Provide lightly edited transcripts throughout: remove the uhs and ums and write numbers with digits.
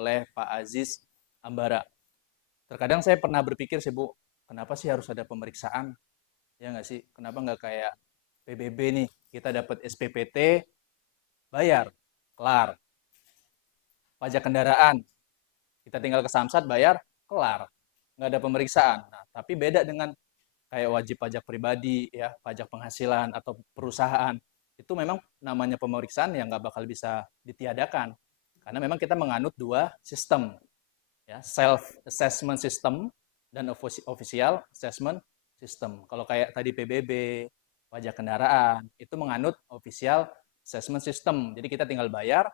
oleh Pak Aziz Ambara. Terkadang saya pernah berpikir sih Bu, kenapa sih harus ada pemeriksaan? Ya nggak sih? Kenapa nggak kayak PBB nih, kita dapat SPPT, bayar, kelar. Pajak kendaraan, kita tinggal ke Samsat, bayar, kelar. Nggak ada pemeriksaan. Nah, tapi beda dengan kayak wajib pajak pribadi, ya, pajak penghasilan atau perusahaan. Itu memang namanya pemeriksaan yang nggak bakal bisa ditiadakan. Karena memang kita menganut dua sistem, ya, self assessment system dan official assessment system. Kalau kayak tadi PBB, pajak kendaraan, itu menganut official assessment system. Jadi kita tinggal bayar,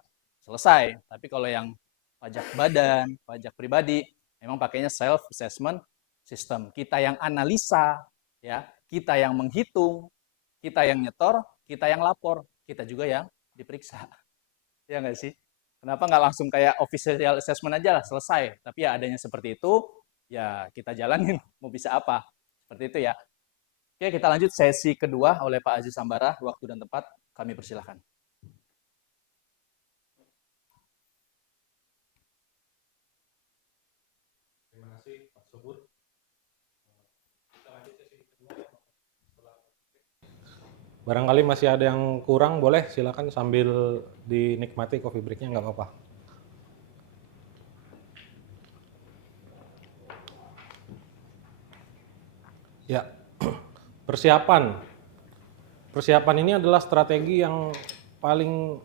selesai. Tapi kalau yang pajak badan, pajak pribadi, memang pakainya self assessment system. Kita yang analisa, ya, kita yang menghitung, kita yang nyetor, kita yang lapor, kita juga yang diperiksa. Ya nggak sih? Kenapa nggak langsung kayak official assessment aja lah, selesai. Tapi ya adanya seperti itu, ya kita jalanin, mau bisa apa. Seperti itu ya. Oke, kita lanjut sesi kedua oleh Pak Aziz Sambara. Waktu dan tempat kami persilahkan. Terima kasih Pak Subur. Kita lanjut sesi kedua ya. Barangkali masih ada yang kurang, boleh silakan sambil dinikmati coffee breaknya, nggak apa-apa. Ya, persiapan. Persiapan ini adalah strategi yang paling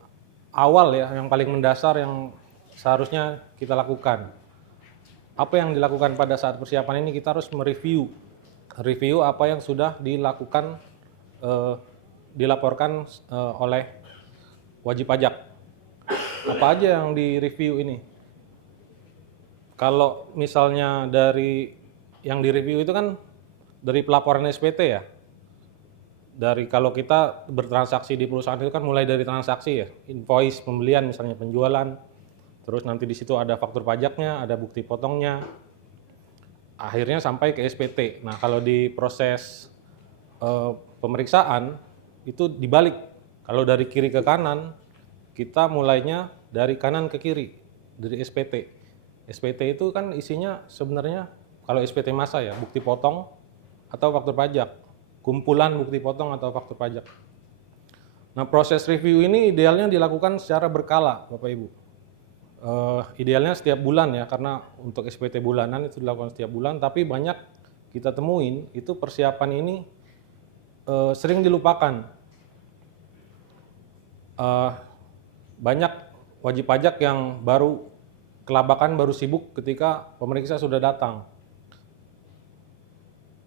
awal ya, yang paling mendasar yang seharusnya kita lakukan. Apa yang dilakukan pada saat persiapan ini, kita harus mereview apa yang sudah dilakukan, dilaporkan oleh wajib pajak. Apa aja yang direview ini? Kalau misalnya dari yang direview itu kan dari pelaporan SPT ya. Dari kalau kita bertransaksi di perusahaan itu kan mulai dari transaksi ya, invoice pembelian misalnya, penjualan, terus nanti di situ ada faktur pajaknya, ada bukti potongnya, akhirnya sampai ke SPT. Nah, kalau di proses pemeriksaan itu dibalik. Kalau dari kiri ke kanan, kita mulainya dari kanan ke kiri, dari SPT. SPT itu kan isinya sebenarnya kalau SPT masa ya, bukti potong atau faktur pajak, kumpulan bukti potong atau faktur pajak. Nah, proses review ini idealnya dilakukan secara berkala, Bapak Ibu. Idealnya setiap bulan ya, karena untuk SPT bulanan itu dilakukan setiap bulan, tapi banyak kita temuin itu persiapan ini sering dilupakan. Banyak wajib pajak yang baru kelabakan, baru sibuk ketika pemeriksa sudah datang.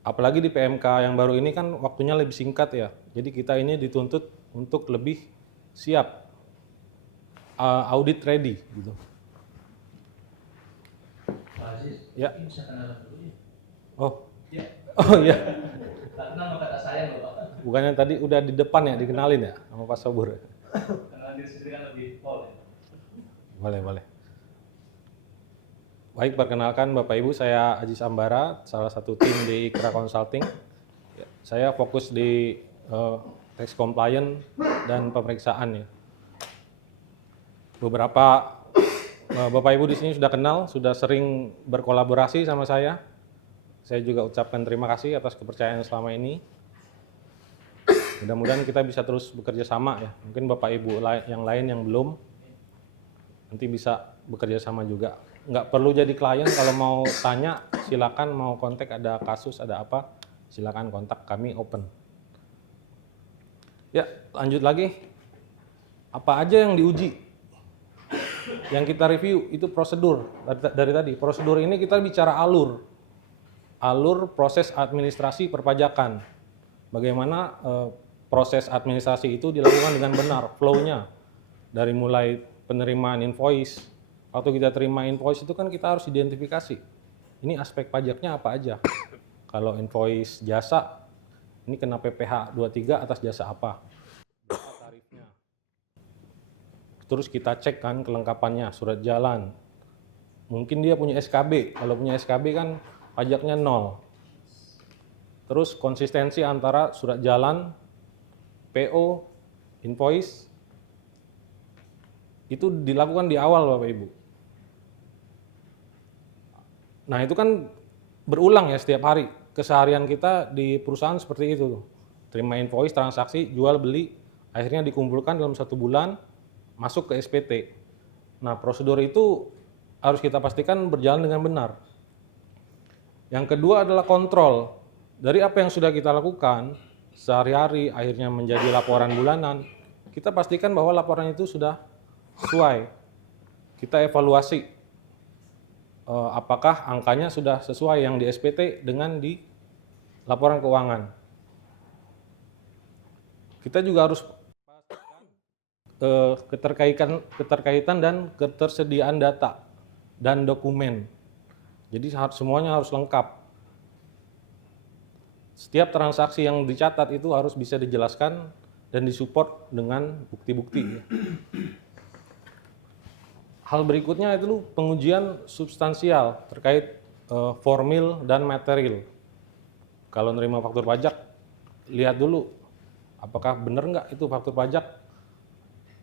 Apalagi di PMK yang baru ini kan waktunya lebih singkat ya. Jadi kita ini dituntut untuk lebih siap, audit ready gitu. Pak Aziz, ya. Bisa kenalan dulu ya? Oh. Ya. Oh iya. Tak kenal maka tak sayang loh Pak. Bukannya tadi udah di depan ya dikenalin ya sama Pak Sobur? Kenalan diri sendiri kan lebih pol ya. Boleh. Baik, perkenalkan Bapak Ibu, saya Aziz Ambara, salah satu tim di IKRA Consulting. Saya fokus di tax compliance dan pemeriksaan ya. Beberapa Bapak Ibu di sini sudah kenal, sudah sering berkolaborasi sama saya. Saya juga ucapkan terima kasih atas kepercayaan selama ini. Mudah-mudahan kita bisa terus bekerja sama ya. Mungkin Bapak Ibu yang lain yang belum, nanti bisa bekerja sama juga. Nggak perlu jadi klien, kalau mau tanya silakan, mau kontak, ada kasus, ada apa, silakan kontak kami, open. Ya, lanjut lagi. Apa aja yang diuji? Yang kita review itu prosedur. Dari tadi, prosedur ini kita bicara alur proses administrasi perpajakan. Bagaimana proses administrasi itu dilakukan dengan benar, flow-nya. Dari mulai penerimaan invoice. Waktu kita terima invoice itu kan kita harus identifikasi. Ini aspek pajaknya apa aja. Kalau invoice jasa, ini kena PPh 23 atas jasa apa. Tarifnya. Terus kita cek kan kelengkapannya, surat jalan. Mungkin dia punya SKB. Kalau punya SKB kan pajaknya 0. Terus konsistensi antara surat jalan, PO, invoice, itu dilakukan di awal Bapak Ibu. Nah itu kan berulang ya setiap hari. Keseharian kita di perusahaan seperti itu. Terima invoice, transaksi, jual, beli, akhirnya dikumpulkan dalam 1 bulan, masuk ke SPT. Nah prosedur itu harus kita pastikan berjalan dengan benar. Yang kedua adalah kontrol. Dari apa yang sudah kita lakukan sehari-hari, akhirnya menjadi laporan bulanan, kita pastikan bahwa laporan itu sudah sesuai. Kita evaluasi apakah angkanya sudah sesuai yang di SPT dengan di laporan keuangan. Kita juga harus keterkaitan dan ketersediaan data dan dokumen. Jadi semuanya harus lengkap. Setiap transaksi yang dicatat itu harus bisa dijelaskan dan disupport dengan bukti-bukti. Hal berikutnya itu pengujian substansial terkait formil dan material. Kalau nerima faktur pajak, lihat dulu apakah benar nggak itu faktur pajak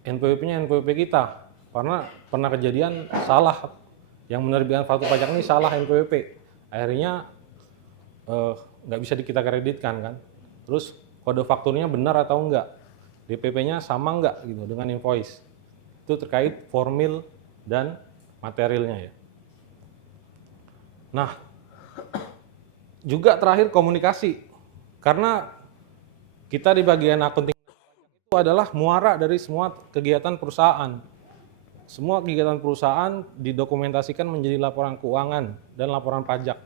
NPWP-nya NPWP kita. Karena pernah kejadian salah, yang menerbitkan faktur pajak ini salah NPWP. Akhirnya nggak bisa kita kreditkan kan. Terus kode fakturnya benar atau enggak, DPP-nya sama enggak gitu dengan invoice. Itu terkait formil dan materialnya ya. Nah, juga terakhir komunikasi. Karena kita di bagian akunting itu adalah muara dari semua kegiatan perusahaan. Semua kegiatan perusahaan didokumentasikan menjadi laporan keuangan dan laporan pajak.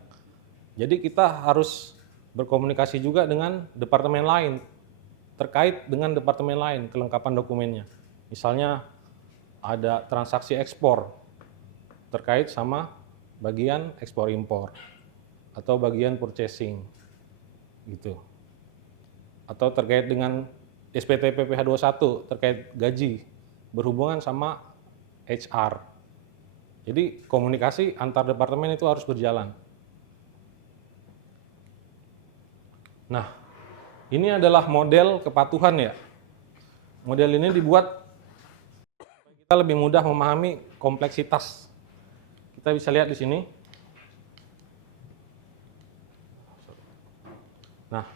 Jadi kita harus berkomunikasi juga dengan departemen lain, terkait dengan departemen lain, kelengkapan dokumennya. Misalnya ada transaksi ekspor, terkait sama bagian ekspor impor, atau bagian purchasing, gitu. Atau terkait dengan SPT PPh 21, terkait gaji, berhubungan sama HR. Jadi komunikasi antar departemen itu harus berjalan. Nah, ini adalah model kepatuhan ya. Model ini dibuat supaya kita lebih mudah memahami kompleksitas. Kita bisa lihat di sini. Nah,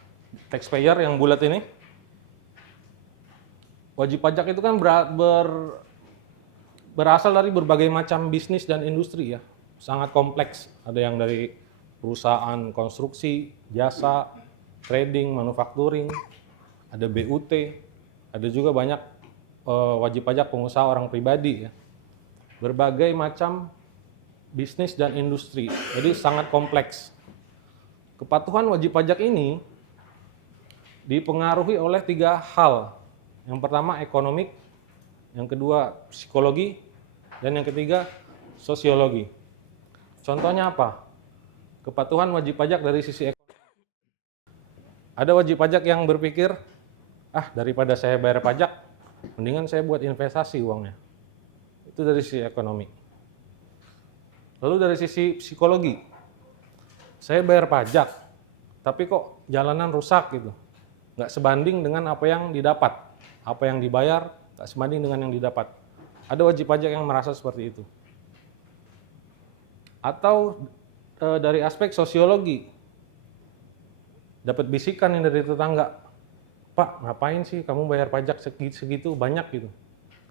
taxpayer yang bulat ini, wajib pajak itu kan berasal dari berbagai macam bisnis dan industri ya. Sangat kompleks. Ada yang dari perusahaan konstruksi, jasa, trading, manufacturing, ada BUT, ada juga banyak wajib pajak pengusaha orang pribadi ya. Berbagai macam bisnis dan industri, jadi sangat kompleks. Kepatuhan wajib pajak ini dipengaruhi oleh 3 hal. Yang pertama ekonomik, yang kedua psikologi, dan yang ketiga sosiologi. Contohnya apa? Kepatuhan wajib pajak dari sisi ekonomi. Ada wajib pajak yang berpikir, daripada saya bayar pajak, mendingan saya buat investasi uangnya. Itu dari sisi ekonomi. Lalu dari sisi psikologi, saya bayar pajak, tapi kok jalanan rusak gitu. Nggak sebanding dengan apa yang didapat. Apa yang dibayar, nggak sebanding dengan yang didapat. Ada wajib pajak yang merasa seperti itu. Atau dari aspek sosiologi, dapat bisikan yang dari tetangga, Pak, ngapain sih kamu bayar pajak segitu banyak gitu.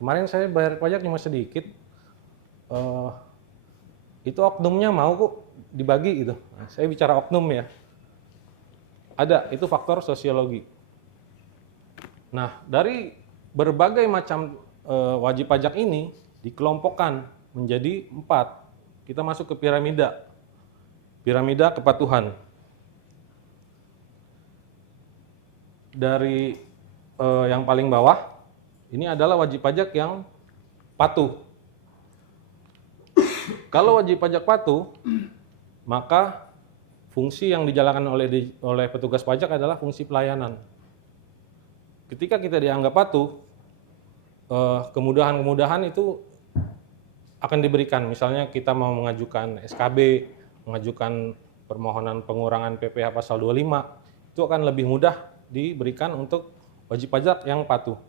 Kemarin saya bayar pajak cuma sedikit, itu oknumnya mau kok dibagi gitu. Nah, saya bicara oknum ya. Ada, itu faktor sosiologi. Nah, dari berbagai macam wajib pajak ini dikelompokkan menjadi 4. Kita masuk ke piramida. Piramida kepatuhan. Dari yang paling bawah, ini adalah wajib pajak yang patuh. Kalau wajib pajak patuh, maka fungsi yang dijalankan oleh petugas pajak adalah fungsi pelayanan. Ketika kita dianggap patuh, kemudahan-kemudahan itu akan diberikan. Misalnya kita mau mengajukan SKB, mengajukan permohonan pengurangan PPh pasal 25, itu akan lebih mudah diberikan untuk wajib pajak yang patuh.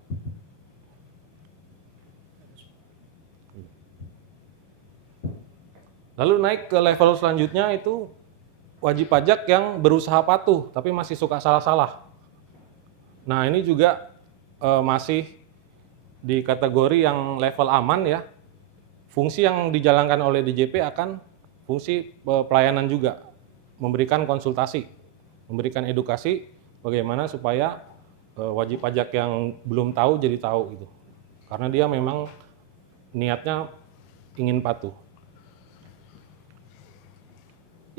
Lalu naik ke level selanjutnya itu wajib pajak yang berusaha patuh tapi masih suka salah-salah. Nah, ini juga masih di kategori yang level aman ya. Fungsi yang dijalankan oleh DJP akan fungsi pelayanan juga, memberikan konsultasi, memberikan edukasi bagaimana supaya wajib pajak yang belum tahu jadi tahu gitu. Karena dia memang niatnya ingin patuh.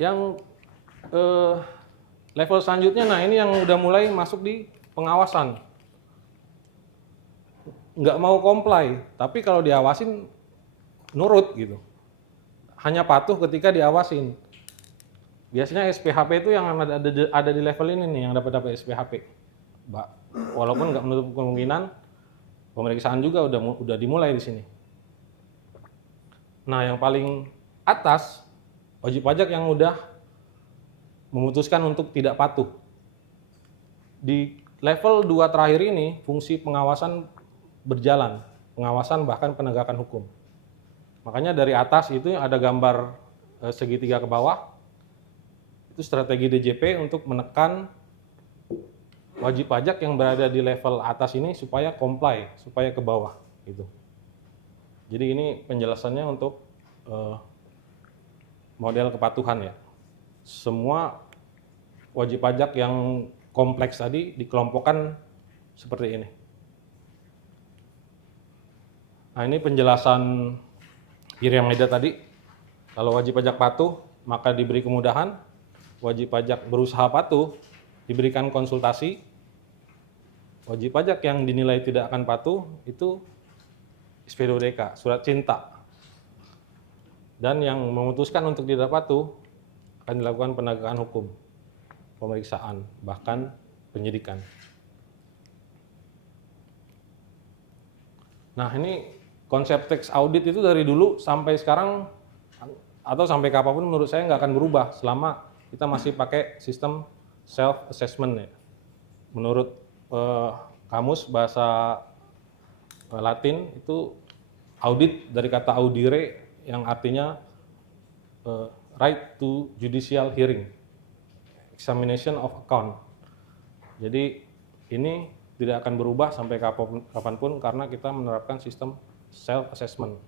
Yang level selanjutnya, nah ini yang udah mulai masuk di pengawasan. Nggak mau comply, tapi kalau diawasin nurut gitu. Hanya patuh ketika diawasin. Biasanya SPHP itu yang ada di level ini nih yang dapat SPHP. Walaupun nggak menutup kemungkinan pemeriksaan juga udah dimulai di sini. Nah, yang paling atas wajib pajak yang udah memutuskan untuk tidak patuh. Di level 2 terakhir ini fungsi pengawasan berjalan, pengawasan bahkan penegakan hukum. Makanya dari atas itu ada gambar segitiga ke bawah, itu strategi DJP untuk menekan wajib pajak yang berada di level atas ini supaya comply, supaya ke bawah gitu. Jadi ini penjelasannya untuk model kepatuhan ya. Semua wajib pajak yang kompleks tadi dikelompokkan seperti ini. Nah, ini penjelasan piramida tadi. Kalau wajib pajak patuh, maka diberi kemudahan. Wajib pajak berusaha patuh, diberikan konsultasi. Wajib pajak yang dinilai tidak akan patuh, itu SP2DK, surat cinta. Dan yang memutuskan untuk tidak patuh, akan dilakukan penegakan hukum, pemeriksaan, bahkan penyidikan. Nah, ini konsep tax audit itu dari dulu sampai sekarang atau sampai kapanpun menurut saya nggak akan berubah selama kita masih pakai sistem self assessment ya. Menurut kamus bahasa Latin itu audit dari kata audire yang artinya right to judicial hearing, examination of account. Jadi ini tidak akan berubah sampai kapanpun karena kita menerapkan sistem self assessment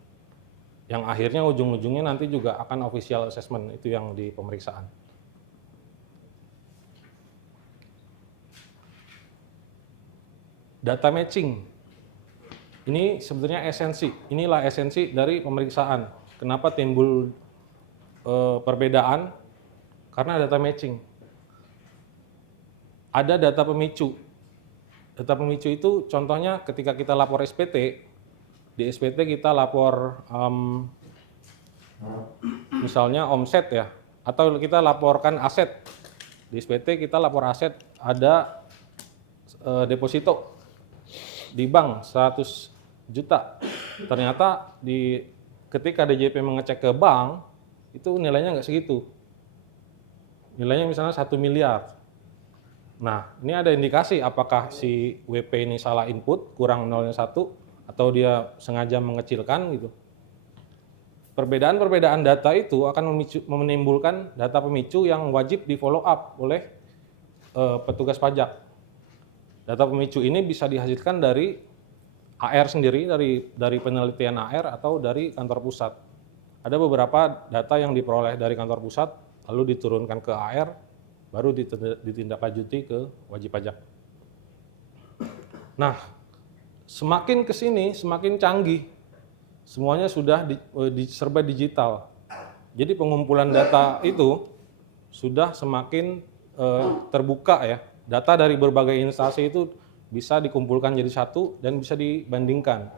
yang akhirnya ujung-ujungnya nanti juga akan official assessment, itu yang di pemeriksaan. Data matching ini sebetulnya esensi, inilah esensi dari pemeriksaan. Kenapa timbul perbedaan? Karena data matching. Ada data pemicu. Data pemicu itu contohnya ketika kita lapor SPT, di SPT kita lapor misalnya omset ya, atau kita laporkan aset. Di SPT kita lapor aset, ada deposito di bank 100 juta. Ternyata ketika DJP mengecek ke bank, itu nilainya nggak segitu. Nilainya misalnya 1 miliar. Nah, ini ada indikasi apakah si WP ini salah input, kurang 0,1, atau dia sengaja mengecilkan gitu. Perbedaan-perbedaan data itu akan menimbulkan data pemicu yang wajib di follow up oleh petugas pajak. Data pemicu ini bisa dihasilkan dari AR sendiri, dari penelitian AR atau dari kantor pusat. Ada beberapa data yang diperoleh dari kantor pusat, lalu diturunkan ke AR, baru ditindaklanjuti ke wajib pajak. Nah, semakin ke sini, semakin canggih. Semuanya sudah serba digital. Jadi pengumpulan data itu sudah semakin terbuka ya. Data dari berbagai instansi itu bisa dikumpulkan jadi satu dan bisa dibandingkan.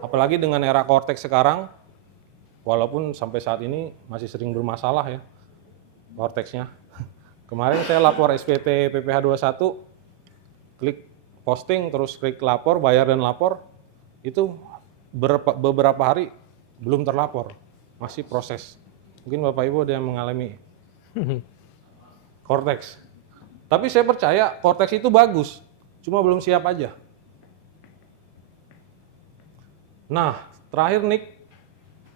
Apalagi dengan era Cortex sekarang, walaupun sampai saat ini masih sering bermasalah ya Cortexnya. Kemarin saya lapor SPT PPh 21, klik posting, terus klik lapor, bayar dan lapor, itu beberapa hari belum terlapor, masih proses. Mungkin Bapak Ibu ada yang mengalami Cortex. Tapi saya percaya Cortex itu bagus, cuma belum siap aja. Nah, terakhir Nick,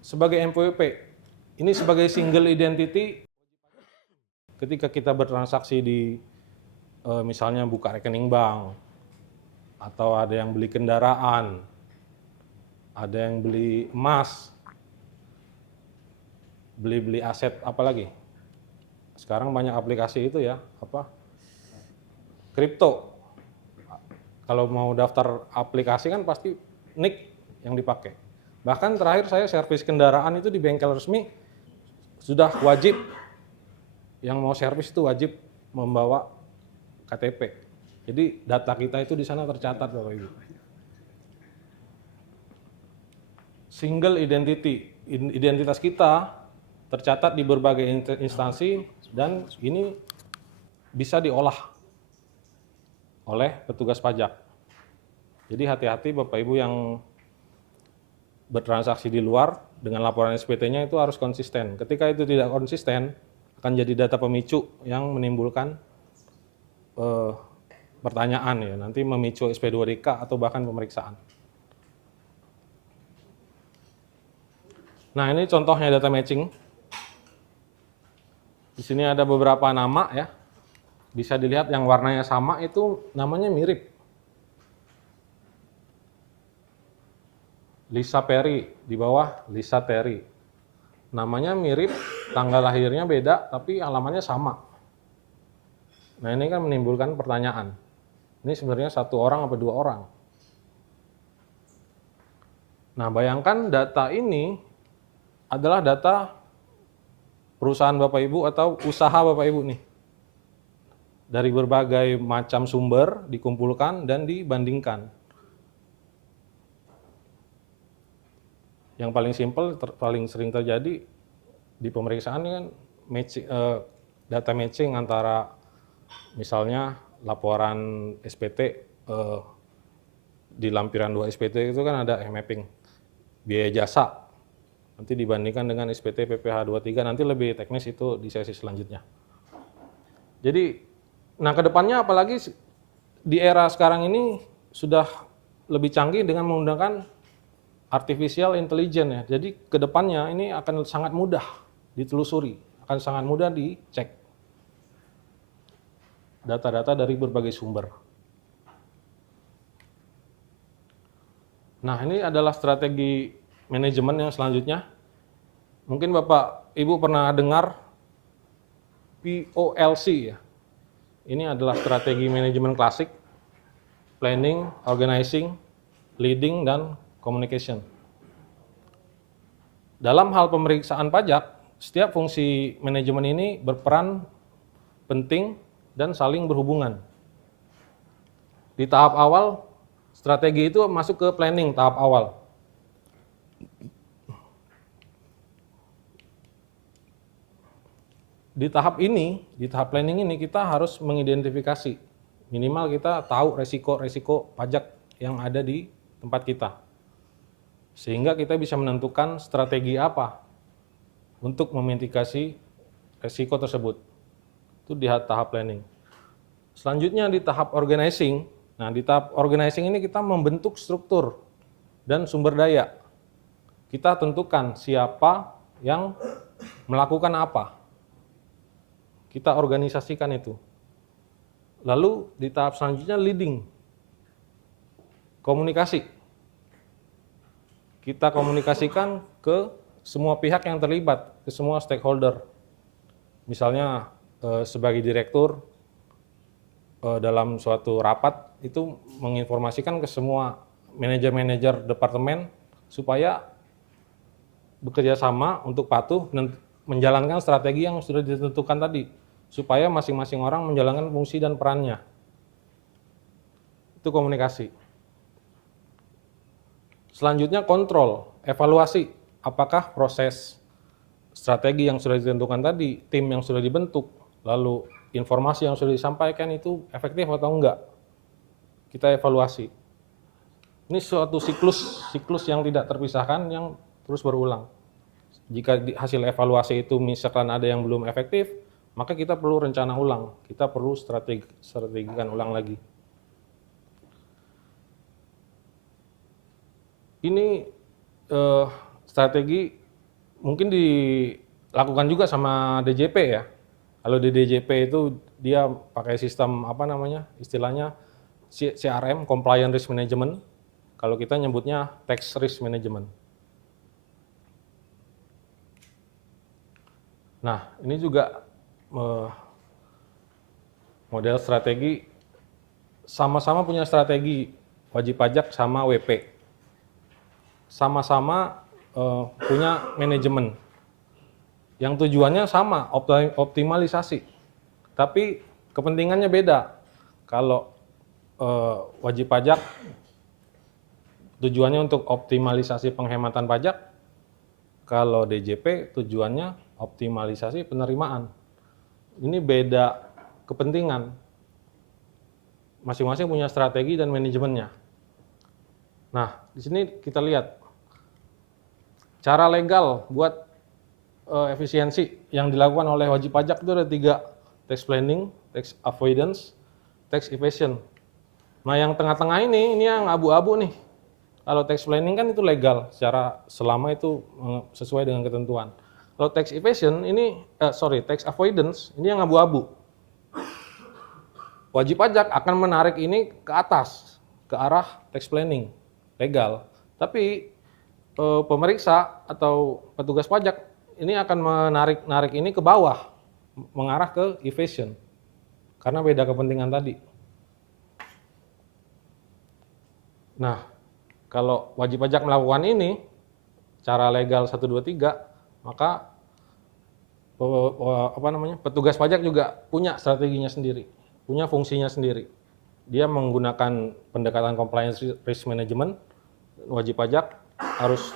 sebagai MPWP, Ini sebagai single identity ketika kita bertransaksi di misalnya buka rekening bank, atau ada yang beli kendaraan, ada yang beli emas, beli aset apa lagi? Sekarang banyak aplikasi itu ya, kripto. Kalau mau daftar aplikasi kan pasti NIK yang dipakai. Bahkan terakhir saya servis kendaraan itu di bengkel resmi sudah wajib, yang mau servis itu wajib membawa KTP. Jadi data kita itu di sana tercatat, Bapak Ibu. Single identity, identitas kita tercatat di berbagai instansi dan ini bisa diolah oleh petugas pajak. Jadi hati-hati Bapak Ibu yang bertransaksi di luar dengan laporan SPT-nya itu harus konsisten. Ketika itu tidak konsisten, akan jadi data pemicu yang menimbulkan pertanyaan ya, nanti memicu SP2DK atau bahkan pemeriksaan. Nah, ini contohnya data matching. Di sini ada beberapa nama ya. Bisa dilihat yang warnanya sama itu namanya mirip. Lisa Perry, di bawah Lisa Terry. Namanya mirip, tanggal lahirnya beda, tapi alamannya sama. Nah, ini kan menimbulkan pertanyaan. Ini sebenarnya satu orang atau dua orang. Nah, bayangkan data ini adalah data perusahaan Bapak Ibu atau usaha Bapak Ibu nih. Dari berbagai macam sumber dikumpulkan dan dibandingkan. Yang paling simpel, paling sering terjadi di pemeriksaan ini kan data matching antara misalnya laporan SPT di lampiran 2 SPT itu kan ada mapping biaya jasa. Nanti dibandingkan dengan SPT PPh 23, nanti lebih teknis itu di sesi selanjutnya. Jadi, nah kedepannya apalagi di era sekarang ini sudah lebih canggih dengan menggunakan artificial intelligence ya. Jadi kedepannya ini akan sangat mudah ditelusuri, akan sangat mudah dicek data-data dari berbagai sumber. Nah, ini adalah strategi manajemen yang selanjutnya. Mungkin Bapak Ibu pernah dengar POLC ya. Ini adalah strategi manajemen klasik, planning, organizing, leading, dan communication. Dalam hal pemeriksaan pajak, setiap fungsi manajemen ini berperan penting dan saling berhubungan. Di tahap awal, strategi itu masuk ke planning tahap awal. Di tahap ini, di tahap planning ini kita harus mengidentifikasi, minimal kita tahu resiko-resiko pajak yang ada di tempat kita. Sehingga kita bisa menentukan strategi apa untuk memitigasi resiko tersebut. Itu di tahap planning. Selanjutnya di tahap organizing. Nah, di tahap organizing ini kita membentuk struktur dan sumber daya. Kita tentukan siapa yang melakukan apa. Kita organisasikan itu. Lalu di tahap selanjutnya leading. Komunikasi. Kita komunikasikan ke semua pihak yang terlibat, ke semua stakeholder. Misalnya sebagai direktur dalam suatu rapat itu menginformasikan ke semua manajer-manajer departemen supaya bekerja sama untuk patuh dan menjalankan strategi yang sudah ditentukan tadi, supaya masing-masing orang menjalankan fungsi dan perannya. Itu komunikasi. Selanjutnya kontrol, evaluasi, apakah proses strategi yang sudah ditentukan tadi, tim yang sudah dibentuk, lalu informasi yang sudah disampaikan itu efektif atau enggak. Kita evaluasi. Ini suatu siklus yang tidak terpisahkan yang terus berulang. Jika hasil evaluasi itu misalkan ada yang belum efektif, maka kita perlu rencana ulang, kita perlu strategikan ulang lagi. Ini strategi mungkin di lakukan juga sama DJP ya. Kalau di DJP itu dia pakai sistem apa namanya, istilahnya CRM, Compliance Risk Management. Kalau kita nyebutnya Tax Risk Management. Nah, ini juga model strategi, sama-sama punya strategi wajib pajak sama WP. Sama-sama punya manajemen. Yang tujuannya sama, optimalisasi. Tapi kepentingannya beda. Kalau wajib pajak tujuannya untuk optimalisasi penghematan pajak, kalau DJP tujuannya optimalisasi penerimaan. Ini beda kepentingan. Masing-masing punya strategi dan manajemennya. Nah, di sini kita lihat cara legal buat efisiensi yang dilakukan oleh wajib pajak itu ada 3, tax planning, tax avoidance, tax evasion. Nah, yang tengah-tengah ini yang abu-abu nih. Kalau tax planning kan itu legal secara selama itu sesuai dengan ketentuan. Kalau tax evasion ini tax avoidance ini yang abu-abu. Wajib pajak akan menarik ini ke atas, ke arah tax planning, legal. Tapi pemeriksa atau petugas pajak ini akan menarik ini ke bawah, mengarah ke evasion, karena beda kepentingan tadi. Nah, kalau wajib pajak melakukan ini, cara legal 1, 2, 3, maka petugas pajak juga punya strateginya sendiri, punya fungsinya sendiri. Dia menggunakan pendekatan compliance risk management, wajib pajak harus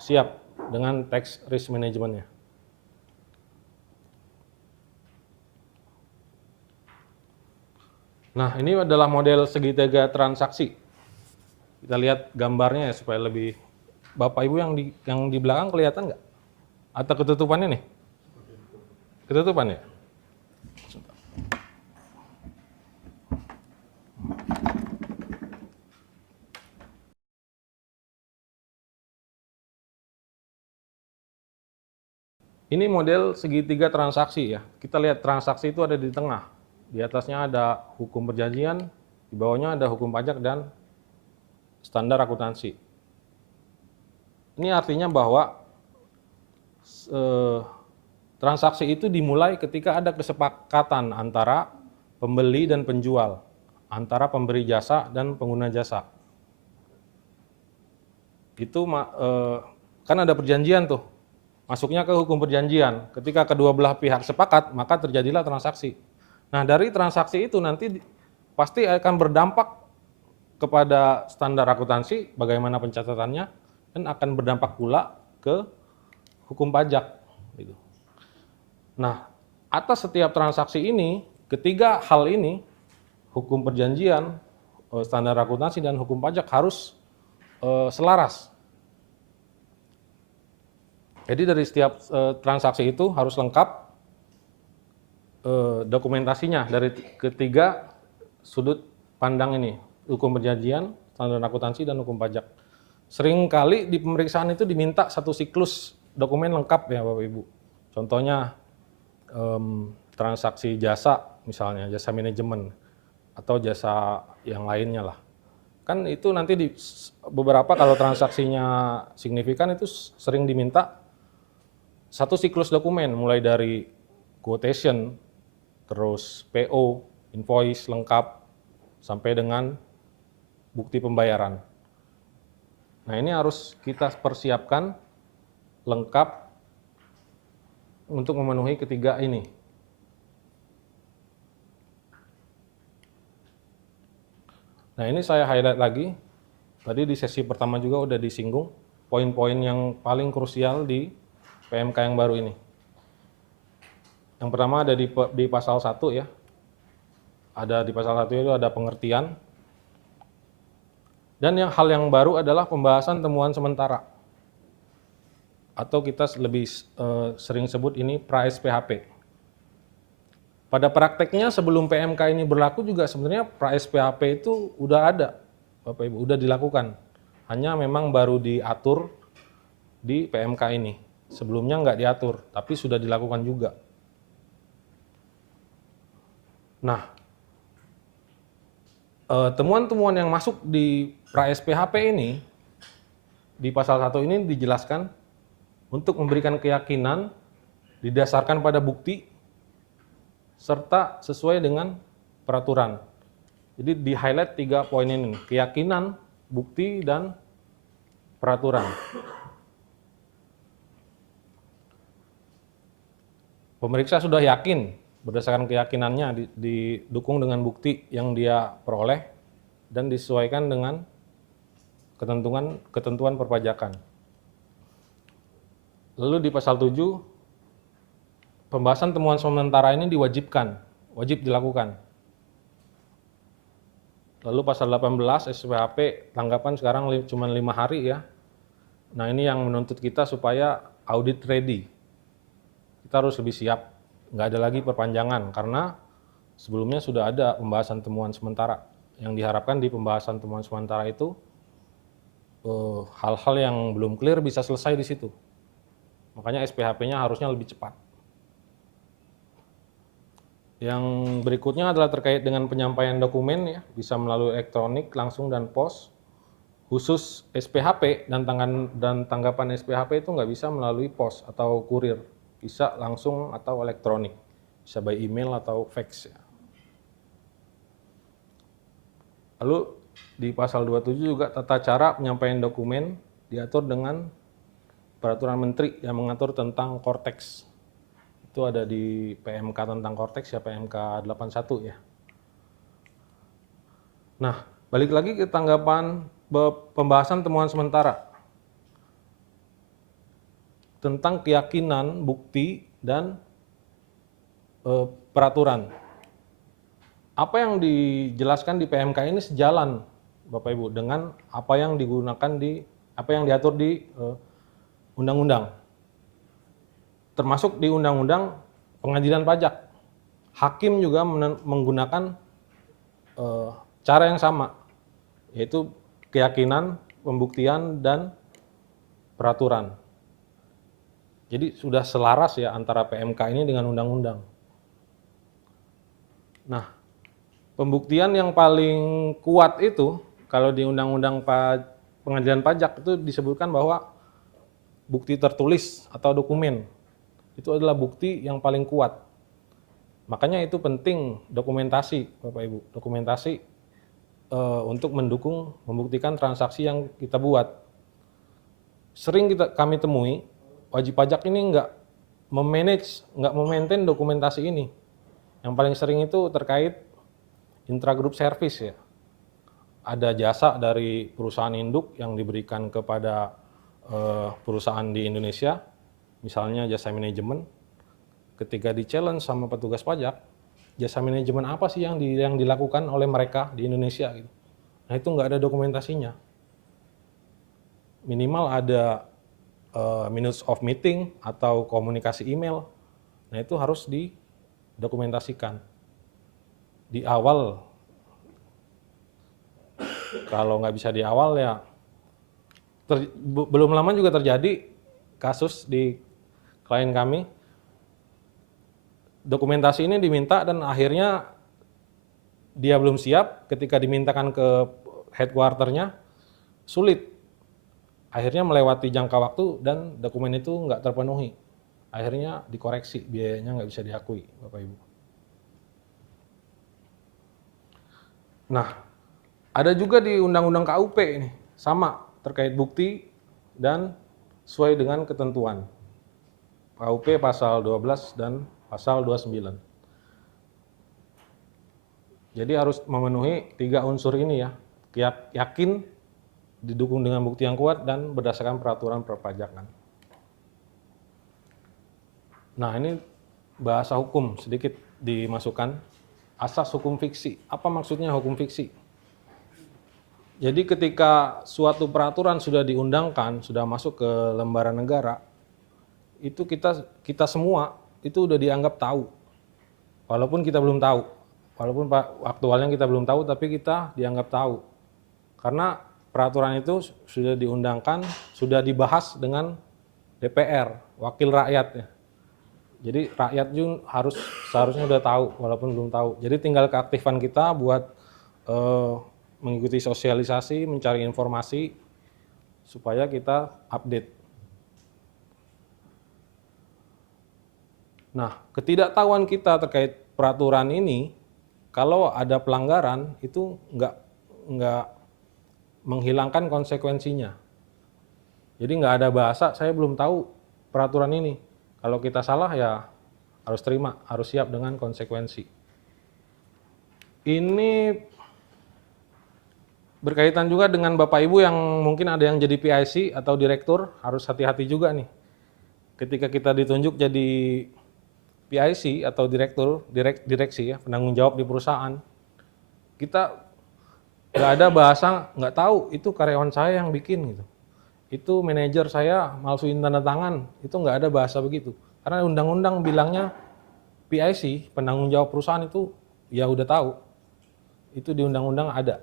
siap dengan tax risk managementnya. Nah, ini adalah model segitiga transaksi. Kita lihat gambarnya ya supaya lebih. Bapak Ibu yang di belakang kelihatan nggak? Atau ketutupannya nih? Ketutupan ya? Ini model segitiga transaksi ya. Kita lihat transaksi itu ada di tengah. Di atasnya ada hukum perjanjian, di bawahnya ada hukum pajak dan standar akuntansi. Ini artinya bahwa transaksi itu dimulai ketika ada kesepakatan antara pembeli dan penjual, antara pemberi jasa dan pengguna jasa. Itu kan ada perjanjian tuh. Masuknya ke hukum perjanjian. Ketika kedua belah pihak sepakat, maka terjadilah transaksi. Nah, dari transaksi itu nanti pasti akan berdampak kepada standar akuntansi, bagaimana pencatatannya, dan akan berdampak pula ke hukum pajak. Nah, atas setiap transaksi ini, ketiga hal ini, hukum perjanjian, standar akuntansi, dan hukum pajak harus selaras. Jadi dari setiap transaksi itu harus lengkap dokumentasinya dari ketiga sudut pandang ini, hukum perjanjian, standar akuntansi, dan hukum pajak. Seringkali di pemeriksaan itu diminta satu siklus dokumen lengkap ya Bapak Ibu. Contohnya transaksi jasa, misalnya jasa manajemen atau jasa yang lainnya lah. Kan itu nanti di beberapa kalau transaksinya signifikan itu sering diminta satu siklus dokumen, mulai dari quotation, terus PO, invoice lengkap, sampai dengan bukti pembayaran. Nah, ini harus kita persiapkan lengkap untuk memenuhi ketiga ini. Nah, ini saya highlight lagi. Tadi di sesi pertama juga udah disinggung poin-poin yang paling krusial di PMK yang baru ini. Yang pertama ada di pasal 1 ya. Ada di pasal 1 itu ada pengertian. Dan hal yang baru adalah pembahasan temuan sementara. Atau kita lebih sering sebut ini pra-SPHP. Pada prakteknya sebelum PMK ini berlaku juga sebenarnya pra-SPHP itu udah ada, Bapak Ibu, udah dilakukan. Hanya memang baru diatur di PMK ini. Sebelumnya nggak diatur, tapi sudah dilakukan juga. Nah, temuan-temuan yang masuk di pra-SPHP ini, di pasal 1 ini dijelaskan untuk memberikan keyakinan didasarkan pada bukti serta sesuai dengan peraturan. Jadi di-highlight 3 poin ini, keyakinan, bukti, dan peraturan. Pemeriksa sudah yakin berdasarkan keyakinannya didukung dengan bukti yang dia peroleh dan disesuaikan dengan ketentuan perpajakan. Lalu di pasal 7, pembahasan temuan sementara ini wajib dilakukan. Lalu pasal 18 SPHP tanggapan sekarang cuma 5 hari ya. Nah, ini yang menuntut kita supaya audit ready. Kita harus lebih siap, nggak ada lagi perpanjangan karena sebelumnya sudah ada pembahasan temuan sementara. Yang diharapkan di pembahasan temuan sementara itu hal-hal yang belum clear bisa selesai di situ. Makanya SPHP-nya harusnya lebih cepat. Yang berikutnya adalah terkait dengan penyampaian dokumen ya, bisa melalui elektronik langsung dan pos. Khusus SPHP dan tanggapan SPHP itu nggak bisa melalui pos atau kurir, bisa langsung atau elektronik, bisa by email atau fax ya. Lalu di pasal 27 juga tata cara penyampaian dokumen diatur dengan peraturan menteri yang mengatur tentang Korteks. Itu ada di PMK tentang Korteks ya, PMK 81 ya. Nah, balik lagi ke tanggapan pembahasan temuan sementara tentang keyakinan, bukti, dan peraturan. Apa yang dijelaskan di PMK ini sejalan, Bapak Ibu, dengan apa yang diatur di undang-undang. Termasuk di undang-undang pengadilan pajak. Hakim juga menggunakan cara yang sama, yaitu keyakinan, pembuktian, dan peraturan. Jadi sudah selaras ya antara PMK ini dengan undang-undang. Nah, pembuktian yang paling kuat itu kalau di undang-undang pengadilan pajak itu disebutkan bahwa bukti tertulis atau dokumen itu adalah bukti yang paling kuat. Makanya itu penting dokumentasi, Bapak Ibu, dokumentasi untuk membuktikan transaksi yang kita buat. Sering kami temui wajib pajak ini nggak memaintain dokumentasi ini. Yang paling sering itu terkait intragroup service ya. Ada jasa dari perusahaan induk yang diberikan kepada perusahaan di Indonesia, misalnya jasa manajemen. Ketika di-challenge sama petugas pajak, jasa manajemen apa sih yang dilakukan oleh mereka di Indonesia gitu. Nah, itu nggak ada dokumentasinya. Minimal ada minutes of meeting atau komunikasi email. Nah, itu harus didokumentasikan di awal. Kalau nggak bisa di awal ya belum lama juga terjadi kasus di klien kami. Dokumentasi ini diminta dan akhirnya dia belum siap, ketika dimintakan ke headquarternya sulit. Akhirnya melewati jangka waktu dan dokumen itu nggak terpenuhi. Akhirnya dikoreksi, biayanya nggak bisa diakui, Bapak Ibu. Nah, ada juga di Undang-Undang KUP ini, sama terkait bukti dan sesuai dengan ketentuan. KUP pasal 12 dan pasal 29. Jadi harus memenuhi 3 unsur ini ya. Yakin, didukung dengan bukti yang kuat, dan berdasarkan peraturan perpajakan. Nah, ini bahasa hukum sedikit dimasukkan. Asas hukum fiksi. Apa maksudnya hukum fiksi? Jadi ketika suatu peraturan sudah diundangkan, sudah masuk ke lembaran negara, itu kita semua itu udah dianggap tahu. Walaupun kita belum tahu. Walaupun aktualnya kita belum tahu, tapi kita dianggap tahu. Karena peraturan itu sudah diundangkan, sudah dibahas dengan DPR. wakil rakyat ya. Jadi rakyat juga seharusnya udah tahu walaupun belum tahu. Jadi tinggal keaktifan kita buat mengikuti sosialisasi, mencari informasi supaya kita update. Nah, ketidaktahuan kita terkait peraturan ini, kalau ada pelanggaran itu nggak menghilangkan konsekuensinya. Jadi nggak ada bahasa, saya belum tahu peraturan ini. Kalau kita salah ya harus terima, harus siap dengan konsekuensi. Ini berkaitan juga dengan Bapak Ibu yang mungkin ada yang jadi PIC atau direktur, harus hati-hati juga nih. Ketika kita ditunjuk jadi PIC atau direksi ya, penanggung jawab di perusahaan, kita nggak ada bahasa, nggak tahu itu karyawan saya yang bikin gitu. Itu manajer saya malsuin tanda tangan, itu nggak ada bahasa begitu. Karena undang-undang bilangnya PIC, penanggung jawab perusahaan itu ya udah tahu. Itu di undang-undang ada.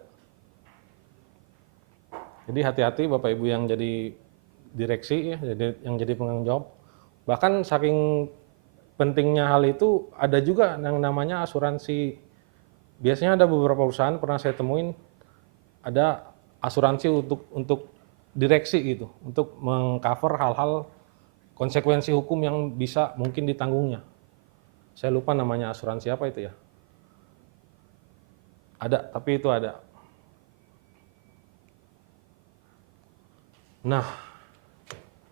Jadi hati-hati Bapak Ibu yang jadi direksi ya, yang jadi penanggung jawab. Bahkan saking pentingnya hal itu ada juga yang namanya asuransi. Biasanya ada beberapa perusahaan pernah saya temuin ada asuransi untuk direksi gitu, untuk mengcover hal-hal konsekuensi hukum yang bisa mungkin ditanggungnya. Saya lupa namanya asuransi apa itu ya. Ada, tapi itu ada. Nah,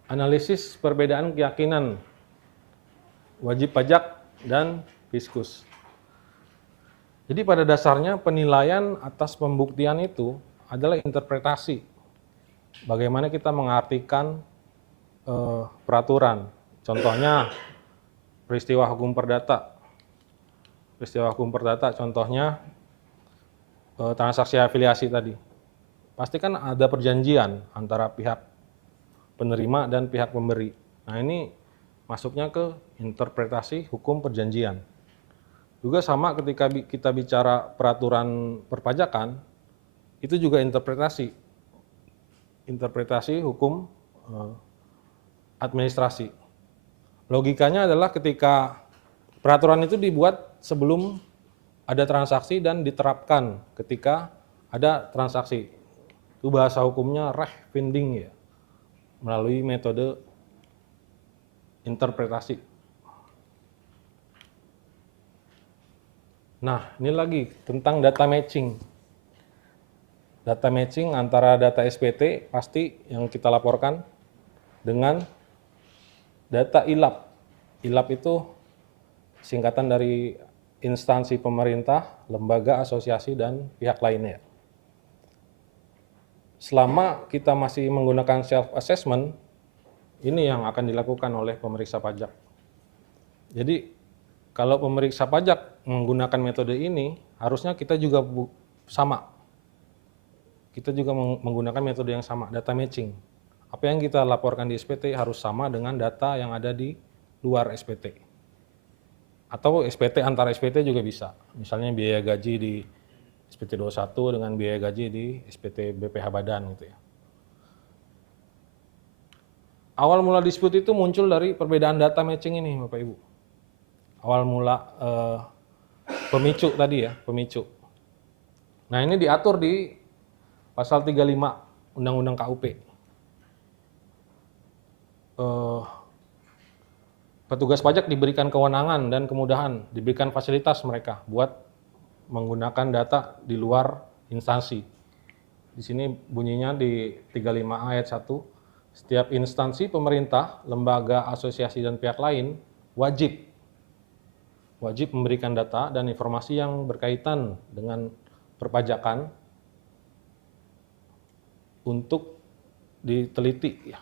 analisis perbedaan keyakinan wajib pajak dan fiskus. Jadi pada dasarnya penilaian atas pembuktian itu adalah interpretasi. Bagaimana kita mengartikan peraturan. Contohnya peristiwa hukum perdata. Peristiwa hukum perdata contohnya transaksi afiliasi tadi. Pasti kan ada perjanjian antara pihak penerima dan pihak pemberi. Nah ini masuknya ke interpretasi hukum perjanjian. Juga sama ketika kita bicara peraturan perpajakan, itu juga interpretasi. Interpretasi hukum administrasi. Logikanya adalah ketika peraturan itu dibuat sebelum ada transaksi dan diterapkan ketika ada transaksi. Itu bahasa hukumnya rechtfinding ya, melalui metode interpretasi. Nah, ini lagi tentang data matching. Data matching antara data SPT pasti yang kita laporkan dengan data ILAP. ILAP itu singkatan dari instansi pemerintah, lembaga, asosiasi, dan pihak lainnya. Selama kita masih menggunakan self-assessment, ini yang akan dilakukan oleh pemeriksa pajak. Jadi, kalau pemeriksa pajak menggunakan metode ini, harusnya kita juga sama. Kita juga menggunakan metode yang sama, data matching. Apa yang kita laporkan di SPT harus sama dengan data yang ada di luar SPT. Atau SPT antar SPT juga bisa. Misalnya biaya gaji di SPT 21 dengan biaya gaji di SPT BPH Badan gitu ya. Awal mula dispute itu muncul dari perbedaan data matching ini Bapak Ibu. Awal mula pemicu tadi ya, pemicu. Nah ini diatur di pasal 35 Undang-Undang KUP. Petugas pajak diberikan kewenangan dan kemudahan, diberikan fasilitas mereka buat menggunakan data di luar instansi. Di sini bunyinya di 35 ayat 1, setiap instansi pemerintah, lembaga, asosiasi, dan pihak lain wajib memberikan data dan informasi yang berkaitan dengan perpajakan untuk diteliti ya.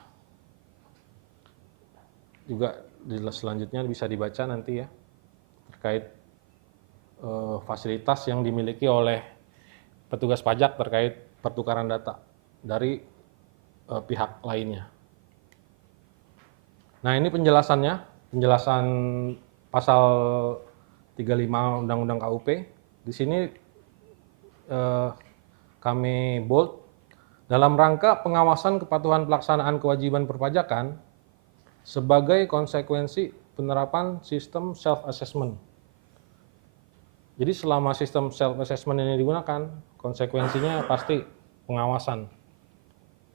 Juga selanjutnya bisa dibaca nanti ya terkait fasilitas yang dimiliki oleh petugas pajak terkait pertukaran data dari pihak lainnya. Nah ini penjelasannya, penjelasan pasal 35 Undang-Undang KUP. Di sini kami bold, dalam rangka pengawasan kepatuhan pelaksanaan kewajiban perpajakan, sebagai konsekuensi penerapan sistem self-assessment. Jadi selama sistem self-assessment ini digunakan, konsekuensinya pasti pengawasan,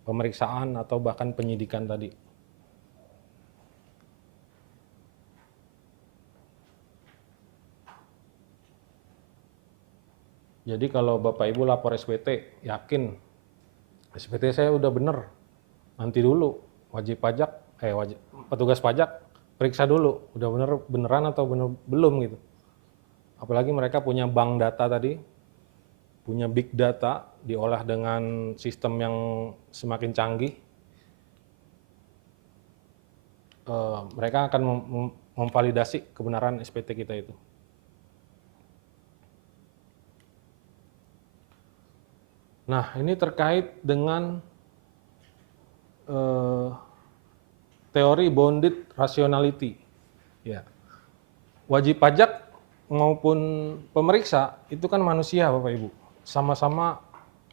pemeriksaan, atau bahkan penyidikan tadi. Jadi kalau Bapak Ibu lapor SPT, yakin SPT saya udah bener, nanti dulu petugas pajak periksa dulu, udah beneran atau belum gitu. Apalagi mereka punya bank data tadi, punya big data, diolah dengan sistem yang semakin canggih. Mereka akan memvalidasi kebenaran SPT kita itu. Nah, ini terkait dengan teori bounded rationality. Ya. Wajib pajak maupun pemeriksa itu kan manusia, Bapak Ibu. Sama-sama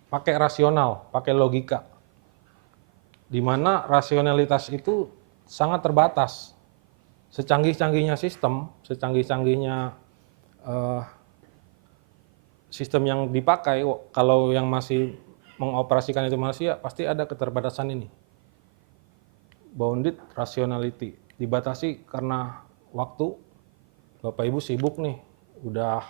pakai rasional, pakai logika. Di mana rasionalitas itu sangat terbatas. Secanggih-canggihnya sistem, secanggih-canggihnya sistem yang dipakai, kalau yang masih mengoperasikan itu manusia, pasti ada keterbatasan ini. Bounded rationality. Dibatasi karena waktu. Bapak Ibu sibuk nih, udah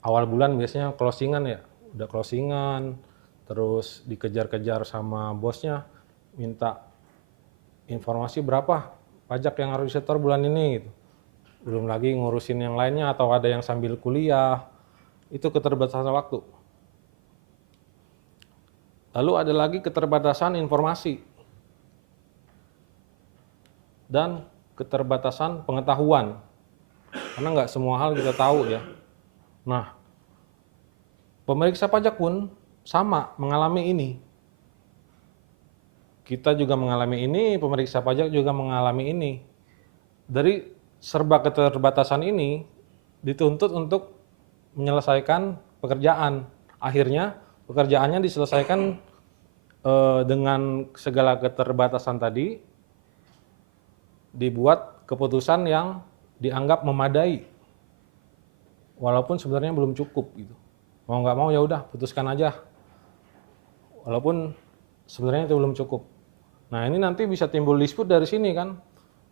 awal bulan biasanya closingan ya, udah closingan, terus dikejar-kejar sama bosnya, minta informasi berapa pajak yang harus disetor bulan ini gitu. Belum lagi ngurusin yang lainnya atau ada yang sambil kuliah, itu keterbatasan waktu. Lalu ada lagi keterbatasan informasi dan keterbatasan pengetahuan, karena nggak semua hal kita tahu ya. Nah, pemeriksa pajak pun sama mengalami ini. Kita juga mengalami ini, pemeriksa pajak juga mengalami ini. Dari serba keterbatasan ini dituntut untuk menyelesaikan pekerjaan. Akhirnya pekerjaannya diselesaikan dengan segala keterbatasan tadi, dibuat keputusan yang dianggap memadai, walaupun sebenarnya belum cukup gitu. Mau nggak mau ya udah putuskan aja, walaupun sebenarnya itu belum cukup. Nah, ini nanti bisa timbul dispute dari sini kan,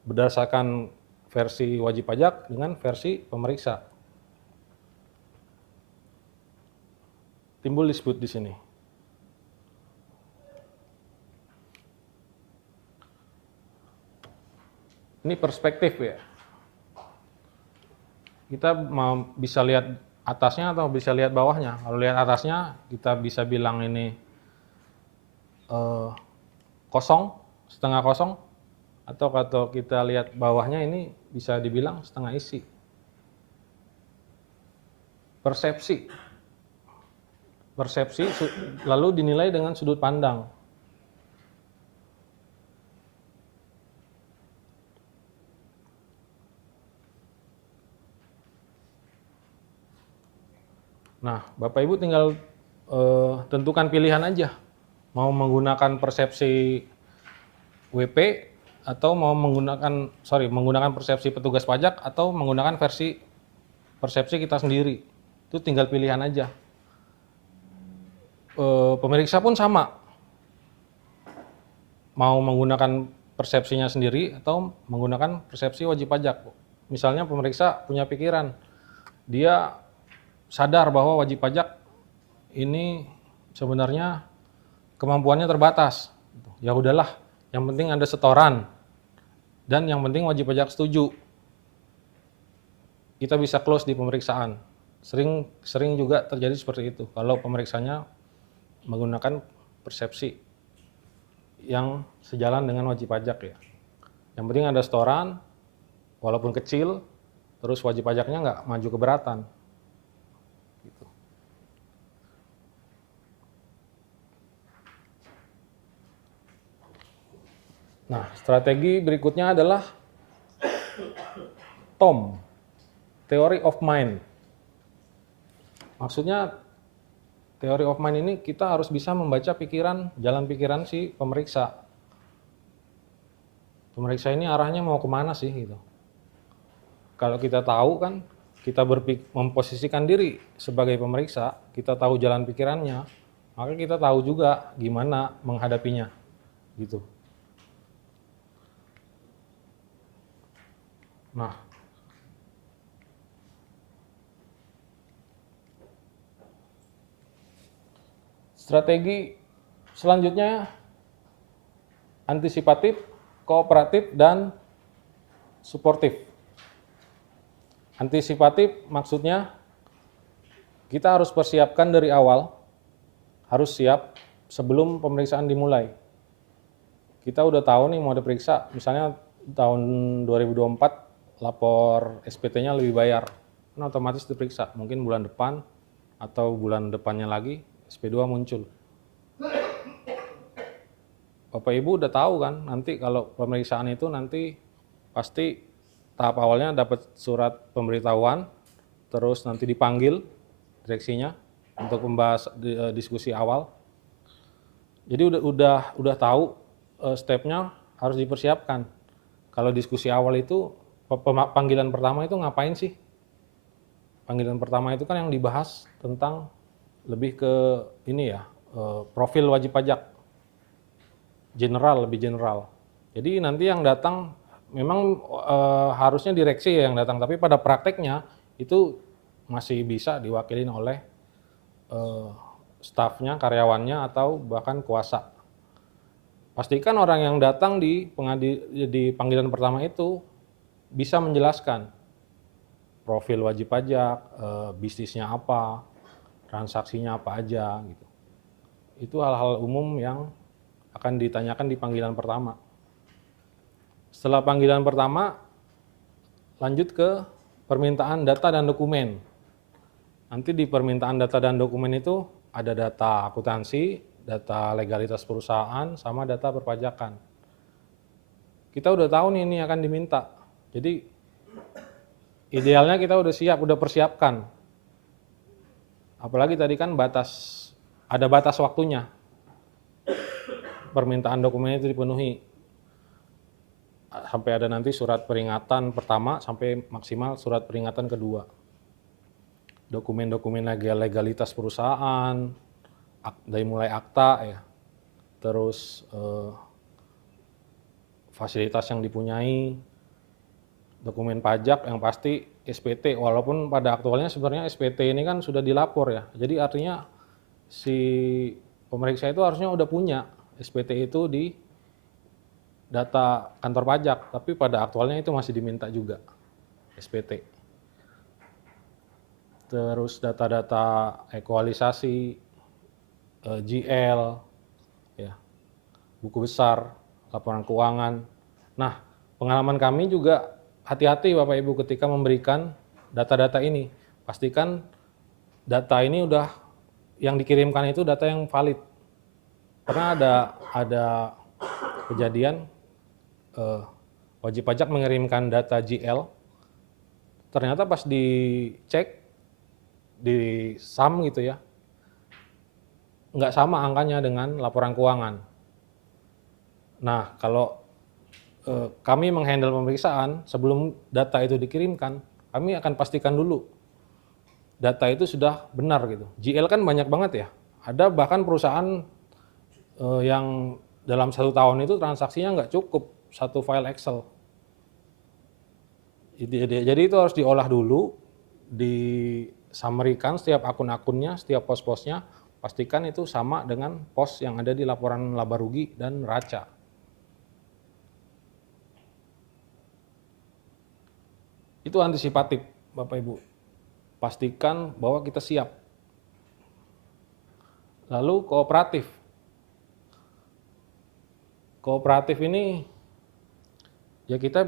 berdasarkan versi wajib pajak dengan versi pemeriksa. Timbul dispute di sini. Ini perspektif ya. Kita mau bisa lihat atasnya atau bisa lihat bawahnya. Kalau lihat atasnya kita bisa bilang ini kosong, setengah kosong, atau kalau kita lihat bawahnya ini bisa dibilang setengah isi. Persepsi lalu dinilai dengan sudut pandang. Nah, Bapak Ibu tinggal tentukan pilihan aja. Mau menggunakan persepsi WP atau mau menggunakan persepsi petugas pajak atau menggunakan versi persepsi kita sendiri. Itu tinggal pilihan aja. Pemeriksa pun sama. Mau menggunakan persepsinya sendiri atau menggunakan persepsi wajib pajak. Misalnya pemeriksa punya pikiran, dia sadar bahwa wajib pajak ini sebenarnya kemampuannya terbatas. Ya udahlah, yang penting ada setoran dan yang penting wajib pajak setuju. Kita bisa close di pemeriksaan. Sering juga terjadi seperti itu kalau pemeriksanya menggunakan persepsi yang sejalan dengan wajib pajak ya. Yang penting ada setoran, walaupun kecil, terus wajib pajaknya nggak maju keberatan. Gitu. Nah, strategi berikutnya adalah TOM, Theory of Mind. Maksudnya Theory of Mind ini kita harus bisa membaca jalan pikiran si pemeriksa. pemeriksa ini arahnya mau kemana sih gitu. Kalau kita tahu kan, kita memposisikan diri sebagai pemeriksa, kita tahu jalan pikirannya, maka kita tahu juga gimana menghadapinya gitu. Nah, strategi selanjutnya antisipatif, kooperatif, dan suportif. Antisipatif maksudnya kita harus persiapkan dari awal, harus siap sebelum pemeriksaan dimulai. Kita udah tahu nih mau diperiksa, misalnya tahun 2024 lapor SPT-nya lebih bayar, kan otomatis diperiksa, mungkin bulan depan atau bulan depannya lagi SP2 muncul. Bapak Ibu udah tahu kan, nanti kalau pemeriksaan itu nanti pasti tahap awalnya dapat surat pemberitahuan, terus nanti dipanggil direksinya untuk membahas diskusi awal. Jadi udah tahu stepnya harus dipersiapkan. Kalau diskusi awal itu panggilan pertama itu ngapain sih? Panggilan pertama itu kan yang dibahas tentang lebih ke ini ya, profil wajib pajak. Lebih general. Jadi nanti yang datang memang harusnya direksi yang datang, tapi pada prakteknya itu masih bisa diwakilin oleh stafnya, karyawannya, atau bahkan kuasa. Pastikan orang yang datang di panggilan pertama itu bisa menjelaskan profil wajib pajak, bisnisnya apa, transaksinya apa aja gitu. Itu hal-hal umum yang akan ditanyakan di panggilan pertama. Setelah panggilan pertama, lanjut ke permintaan data dan dokumen. Nanti di permintaan data dan dokumen itu ada data akuntansi, data legalitas perusahaan, sama data perpajakan. Kita udah tahu nih ini akan diminta. Jadi idealnya kita udah siap, udah persiapkan. Apalagi tadi kan ada batas waktunya. Permintaan dokumen itu dipenuhi sampai ada nanti surat peringatan pertama sampai maksimal surat peringatan kedua. Dokumen-dokumen legalitas perusahaan dari mulai akta ya, terus fasilitas yang dipunyai, dokumen pajak yang pasti SPT, walaupun pada aktualnya sebenarnya SPT ini kan sudah dilapor ya, jadi artinya si pemeriksa itu harusnya udah punya SPT itu di data kantor pajak, tapi pada aktualnya itu masih diminta juga SPT. Terus data-data ekualisasi, GL, ya, buku besar, laporan keuangan. Nah, pengalaman kami juga hati-hati Bapak Ibu ketika memberikan data-data ini. Pastikan data ini udah yang dikirimkan itu data yang valid. Pernah ada kejadian wajib pajak mengirimkan data GL, ternyata pas dicek di SAM gitu ya, nggak sama angkanya dengan laporan keuangan. Nah, kalau kami menghandle pemeriksaan sebelum data itu dikirimkan, kami akan pastikan dulu data itu sudah benar gitu. GL kan banyak banget ya. Ada bahkan perusahaan yang dalam 1 tahun itu transaksinya nggak cukup 1 file Excel. Jadi itu harus diolah dulu, disummary-kan setiap akun-akunnya, setiap pos-posnya, pastikan itu sama dengan pos yang ada di laporan laba rugi dan neraca. Itu antisipatif, Bapak Ibu. Pastikan bahwa kita siap. Lalu kooperatif. Kooperatif ini ya kita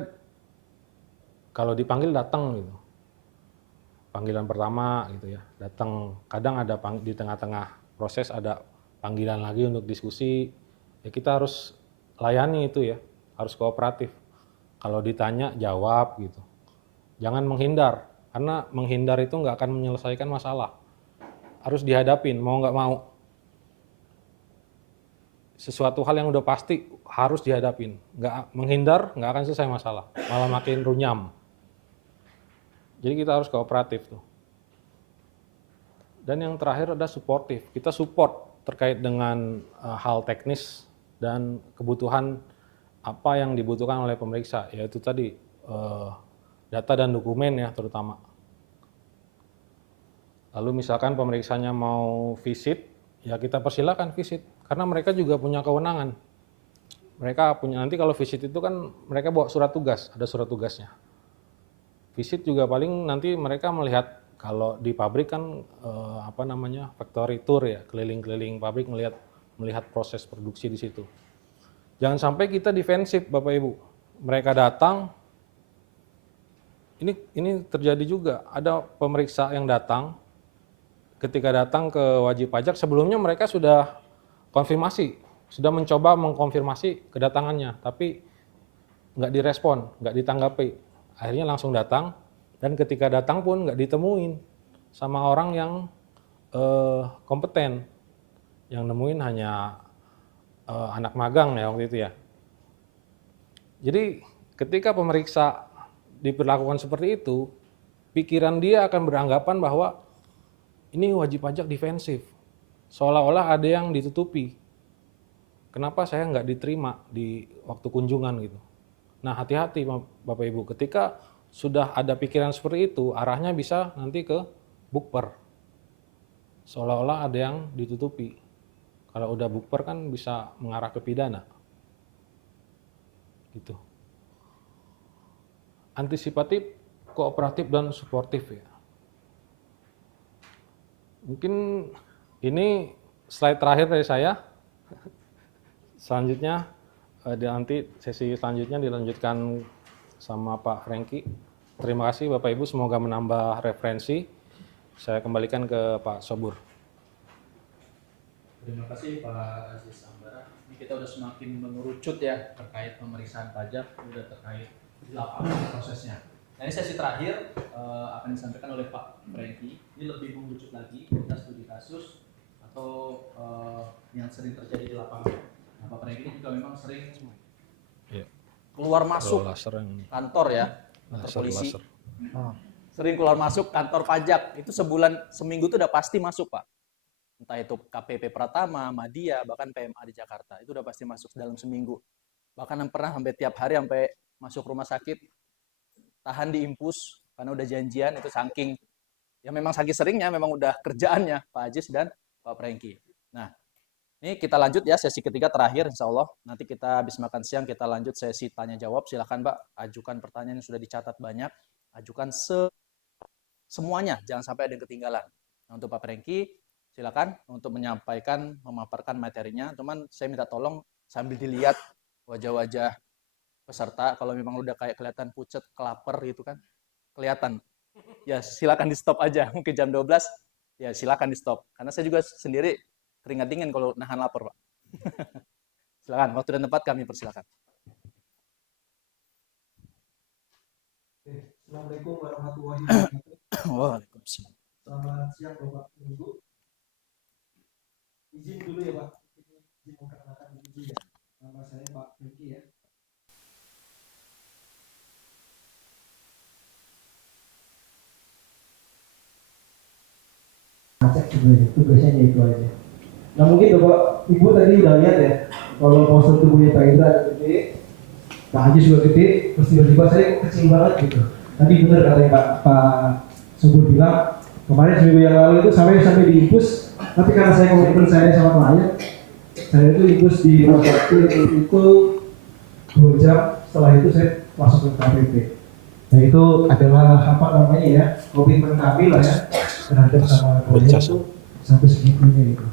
kalau dipanggil datang gitu. Panggilan pertama gitu ya, datang. Kadang ada di tengah-tengah proses ada panggilan lagi untuk diskusi. Ya kita harus layani itu ya, harus kooperatif. Kalau ditanya jawab gitu. Jangan menghindar, karena menghindar itu nggak akan menyelesaikan masalah. Harus dihadapin, mau nggak mau. sesuatu hal yang udah pasti harus dihadapin. Nggak menghindar, nggak akan selesai masalah, malah makin runyam. Jadi kita harus kooperatif tuh. Dan yang terakhir ada suportif. Kita support terkait dengan hal teknis dan kebutuhan apa yang dibutuhkan oleh pemeriksa, yaitu tadi data dan dokumen ya terutama. Lalu misalkan pemeriksanya mau visit, ya kita persilakan visit, karena mereka juga punya kewenangan. Mereka punya, nanti kalau visit itu kan mereka bawa surat tugas, ada surat tugasnya. Visit juga paling nanti mereka melihat, kalau di pabrik kan factory tour ya, keliling-keliling pabrik melihat proses produksi di situ. Jangan sampai kita defensif Bapak Ibu. Mereka datang, ini terjadi juga, ada pemeriksa yang datang, ketika datang ke wajib pajak sebelumnya mereka sudah konfirmasi, sudah mencoba mengkonfirmasi kedatangannya, tapi nggak direspon, nggak ditanggapi. Akhirnya langsung datang, dan ketika datang pun nggak ditemuin sama orang yang kompeten. Yang nemuin hanya anak magang ya waktu itu ya. Jadi ketika pemeriksa diperlakukan seperti itu, pikiran dia akan beranggapan bahwa ini wajib pajak defensif, seolah-olah ada yang ditutupi. Kenapa saya nggak diterima di waktu kunjungan gitu. Nah hati-hati Bapak Ibu, ketika sudah ada pikiran seperti itu, arahnya bisa nanti ke bukper. Seolah-olah ada yang ditutupi. Kalau udah bukper kan bisa mengarah ke pidana. Gitu. Antisipatif, kooperatif, dan suportif ya. Mungkin ini slide terakhir dari saya. Selanjutnya, nanti sesi selanjutnya dilanjutkan sama Pak Franky. Terima kasih Bapak Ibu, semoga menambah referensi. Saya kembalikan ke Pak Sobur. Terima kasih Pak Aziz Ambara. Ini kita udah semakin mengerucut ya terkait pemeriksaan pajak, udah terkait di lapangan prosesnya. Nah ini sesi terakhir akan disampaikan oleh Pak Franky. Ini lebih mengerucut lagi kita studi kasus atau yang sering terjadi di lapangan. Nah Pak Franky juga memang sering keluar masuk kantor ya, kantor polisi. Sering keluar masuk kantor pajak. Itu seminggu itu udah pasti masuk Pak. Entah itu KPP Pratama, Madya, bahkan PMA di Jakarta, itu udah pasti masuk dalam seminggu. Bahkan yang pernah sampai tiap hari sampai masuk rumah sakit, tahan di impus, karena udah janjian, itu saking, ya memang saking seringnya, memang udah kerjaannya Pak Aziz dan Pak Franky. Nah, ini kita lanjut ya, sesi ketiga terakhir insya Allah. Nanti kita habis makan siang, kita lanjut sesi tanya-jawab. Silakan Pak, ajukan pertanyaan yang sudah dicatat banyak, ajukan semuanya, jangan sampai ada yang ketinggalan. Nah, untuk Pak Franky, silakan untuk menyampaikan, memaparkan materinya. Cuman saya minta tolong sambil dilihat wajah-wajah peserta, kalau memang udah kayak kelihatan pucet, kelaper gitu kan, kelihatan. Ya silakan di stop aja, mungkin jam 12, ya silakan di stop. Karena saya juga sendiri keringat dingin kalau nahan lapar Pak. Silakan, waktu dan tempat kami persilakan. Assalamualaikum warahmatullahi wabarakatuh. Waalaikumsalam. Selamat siang Bapak Ibu. Izin dulu ya Pak, izin memperkenalkan diri ya. Nama saya Pak Franky ya. Acak tugasnya itu aja. Nah mungkin Bapak Ibu tadi udah lihat ya, kalau postur tubuhnya Pak Indra gede, Pak Haji juga gede, terus tiba-tiba saya kecil banget gitu. Tadi benar katanya Pak Subur bilang, kemarin seminggu yang lalu itu sampai diimpus. Tapi karena saya komitmen saya sama klien, saya itu impus di rumah sakit itu 2 jam. Setelah itu saya masuk ke KPP. Nah itu adalah apa namanya ya, komitmen kami lah ya terhadap sama klien itu sampai segitunya itu.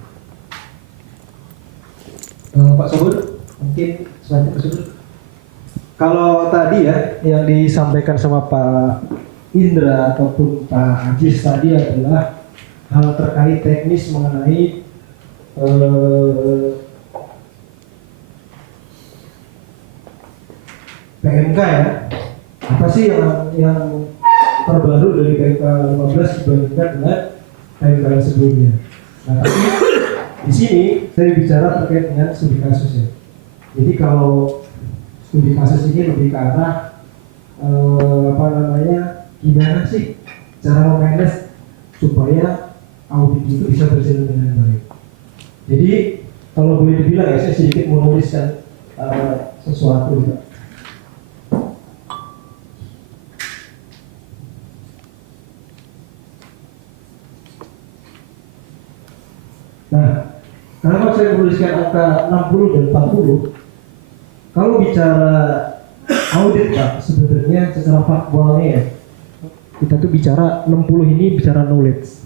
Pak Sobur, mungkin selanjutnya Pak Sobur. Kalau tadi ya yang disampaikan sama Pak Indra ataupun Pak Aziz tadi adalah hal terkait teknis mengenai PMK ya. Apa sih yang terbaru dari PMK 15 dibandingkan dengan PMK sebelumnya? Nah, tapi Di sini saya bicara terkait dengan studi kasus ya. Jadi kalau studi kasus ini lebih ke arah gimana sih cara memanage supaya audit itu bisa berjalan dengan baik. Jadi kalau boleh dibilang ya, saya sedikit menuliskan sesuatu juga. Nah, kenapa saya menuliskan angka 60 dan 40? Kalau bicara audit Pak, sebenarnya secara faktualnya ya, kita tuh bicara 60 ini bicara knowledge.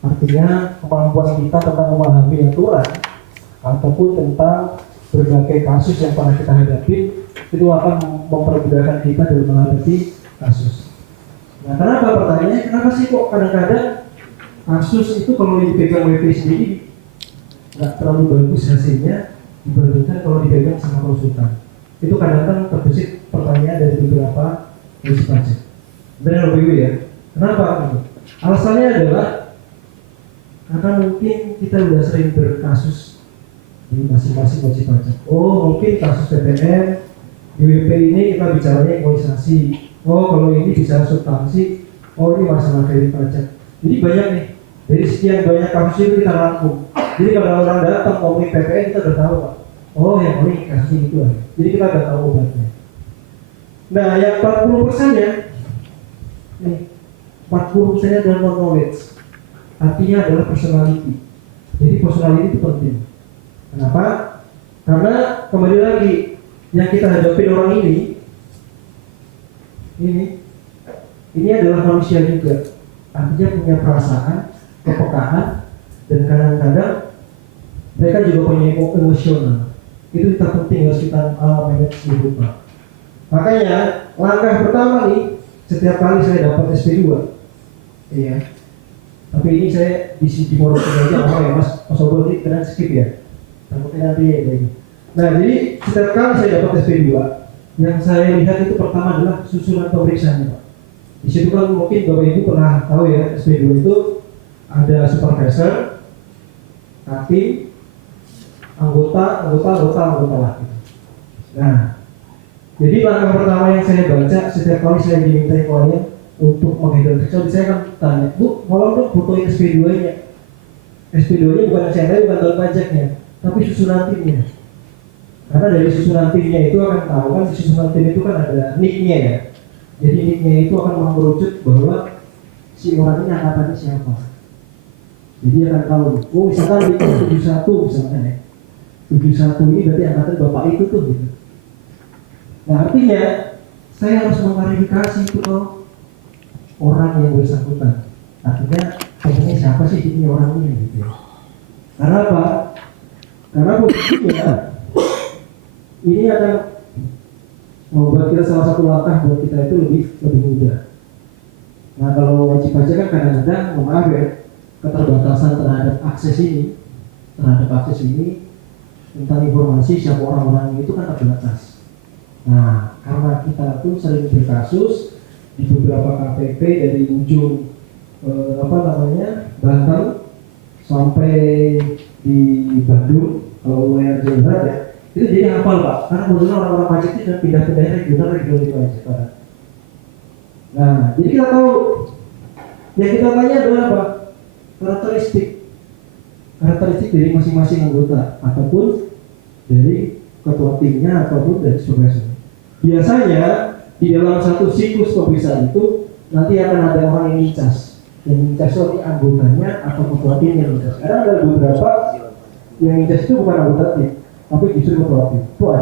Artinya kemampuan kita tentang memahami aturan ataupun tentang berbagai kasus yang pernah kita hadapi itu akan mempermudahkan kita dalam menghadapi kasus. Nah, kenapa pertanyaannya? Kenapa sih kok kadang-kadang kasus itu kalau dipegang WP sendiri nggak terlalu bagus hasilnya dibandingkan kalau dipegang sama konsultan? Itu kadang-kadang terbesit pertanyaan dari beberapa wajib pajak. Benar WP ya? Kenapa? Alasannya adalah karena mungkin kita udah sering berkasus di masing-masing wajib pajak. Oh, mungkin kasus PPN di WP ini kita bicaranya imunisasi. Oh, kalau ini bicara substansi. Oh, ini masalah kredit pajak. Jadi banyak nih. Dari sekian banyak kasus itu kita rangkum. Jadi kalau orang datang ngomongin PPN kita udah tahu Pak. Oh, yang paling kasus itu aja. Jadi kita udah tahu obatnya. Nah, yang 40% ya, nih 40% adalah non knowledge. Artinya adalah personality. Jadi personality itu penting. Kenapa? Karena kembali lagi yang kita hadapi orang ini adalah manusia juga. Artinya punya perasaan, kepekaan, dan kadang-kadang mereka juga punya emosional. Itu kita penting harus kita manage di rumah. Makanya langkah pertama nih, setiap kali saya dapat SP2, iya. Tapi ini saya di morotin aja ya Mas Obor ini kena skip ya. Takutnya nanti ya ini. Nah, jadi setiap kali saya dapat SP2, yang saya lihat itu pertama adalah susunan pemeriksaannya Pak. Di situ kan mungkin Bapak Ibu pernah tahu ya, SP2 itu ada supervisor, hakim, anggota lah. Nah, jadi langkah pertama yang saya baca setiap kali saya diminta klien untuk menghandle kecuali saya kan tanya, Bu, kalau dong fotoin SP2-nya. SP2-nya bukan CNR, bukan tahun pajaknya, tapi susunan timnya. Karena dari susunan timnya itu akan tahu kan, di susunan tim itu kan ada nick-nya ya. Jadi nick-nya itu akan mengerucut bahwa si orang ini angkatannya siapa. Jadi akan tahu, oh misalkan di 71 misalkan ya. 71 ini berarti angkatan bapak itu tuh gitu. Nah artinya saya harus mengklarifikasi itu loh orang yang bersangkutan. Artinya pengennya siapa sih ini orang ini gitu. Karena apa? Karena buktinya ini akan membuat kita salah satu langkah buat kita itu lebih mudah. Nah kalau wajib pajak kan kadang-kadang maaf ya, keterbatasan terhadap akses ini tentang informasi siapa orang-orang itu kan terbatas. Nah karena kita tuh sering berkasus di beberapa KPP dari ujung Banten sampai di Bandung kalau lumayan jauh ya. Itu jadi hafal Pak, karena kebetulan orang-orang pajak itu sudah pindah-pindah regional itu aja. Nah, jadi kita tahu yang kita tanya adalah apa? Karakteristik dari masing-masing anggota ataupun dari ketua timnya ataupun dari supervisor. Biasanya di dalam satu siklus pemeriksaan itu nanti akan ada orang yang ngicas. Yang ngicas itu anggotanya atau ketua timnya ngicas. Karena ada beberapa yang ngicas itu bukan anggota tim, tapi justru ketua tim. Itu ada.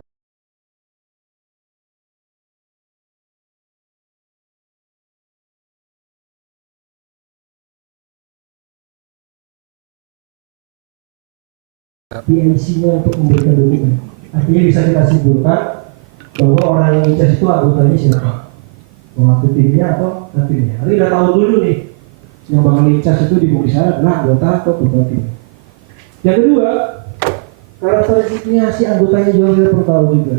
PIC-nya untuk memberikan dokumen. Artinya bisa kita simpulkan bahwa orang yang ngecas itu anggotanya siapa, waktu timnya atau timnya. Nanti udah tahu dulu nih yang bakal ngecas itu di pemeriksaan adalah anggota atau ketua tim. Yang kedua, karakteristiknya si anggotanya juga kita perlu tahu juga.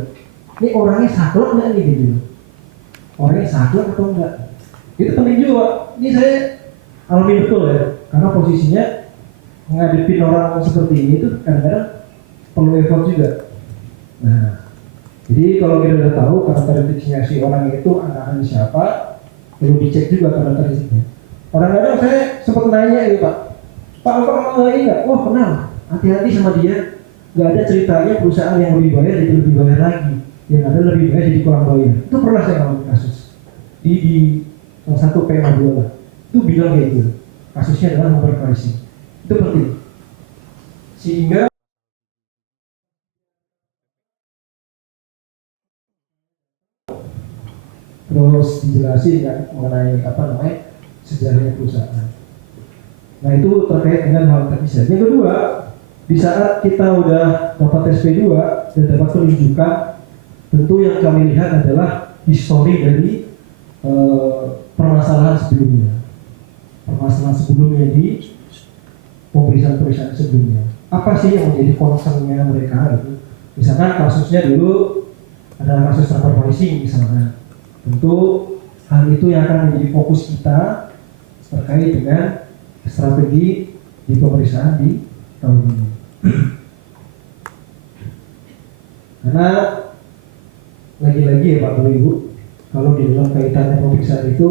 Ini orangnya saklek nggak nih gitu? Orangnya saklek atau enggak? Itu penting juga. Ini saya alami betul ya, karena posisinya ngadepin orang seperti ini tuh kadang-kadang perlu effort juga. Nah, jadi kalau kita udah tahu karakteristiknya si orang itu anak-anak siapa, perlu dicek juga karakteristiknya. Kadang-kadang saya sempat nanya gitu Pak, apa kenal ini nggak? Oh kenal, hati-hati sama dia. Nggak ada ceritanya perusahaan yang lebih bayar jadi lebih bayar lagi, yang ada lebih bayar jadi kurang bayar. Itu pernah saya alami kasus di salah satu PMA 2 lah. Itu bilang kayak gitu. Kasusnya adalah overpricing. Itu penting. Sehingga terus dijelasin kan mengenai apa namanya sejarahnya perusahaan. Nah itu terkait dengan hal teknis. Yang kedua, di saat kita udah dapat SP2 dan dapat penunjukan, tentu yang kami lihat adalah histori dari permasalahan sebelumnya. Permasalahan sebelumnya di pemeriksaan-pemeriksaan sebelumnya. Apa sih yang menjadi concern-nya mereka gitu. Misalkan kasusnya dulu adalah kasus transfer pricing misalnya. Tentu hal itu yang akan menjadi fokus kita terkait dengan strategi di pemeriksaan di tahun ini. Karena lagi-lagi ya Pak Bapak Ibu, kalau di dalam kaitannya pemeriksaan itu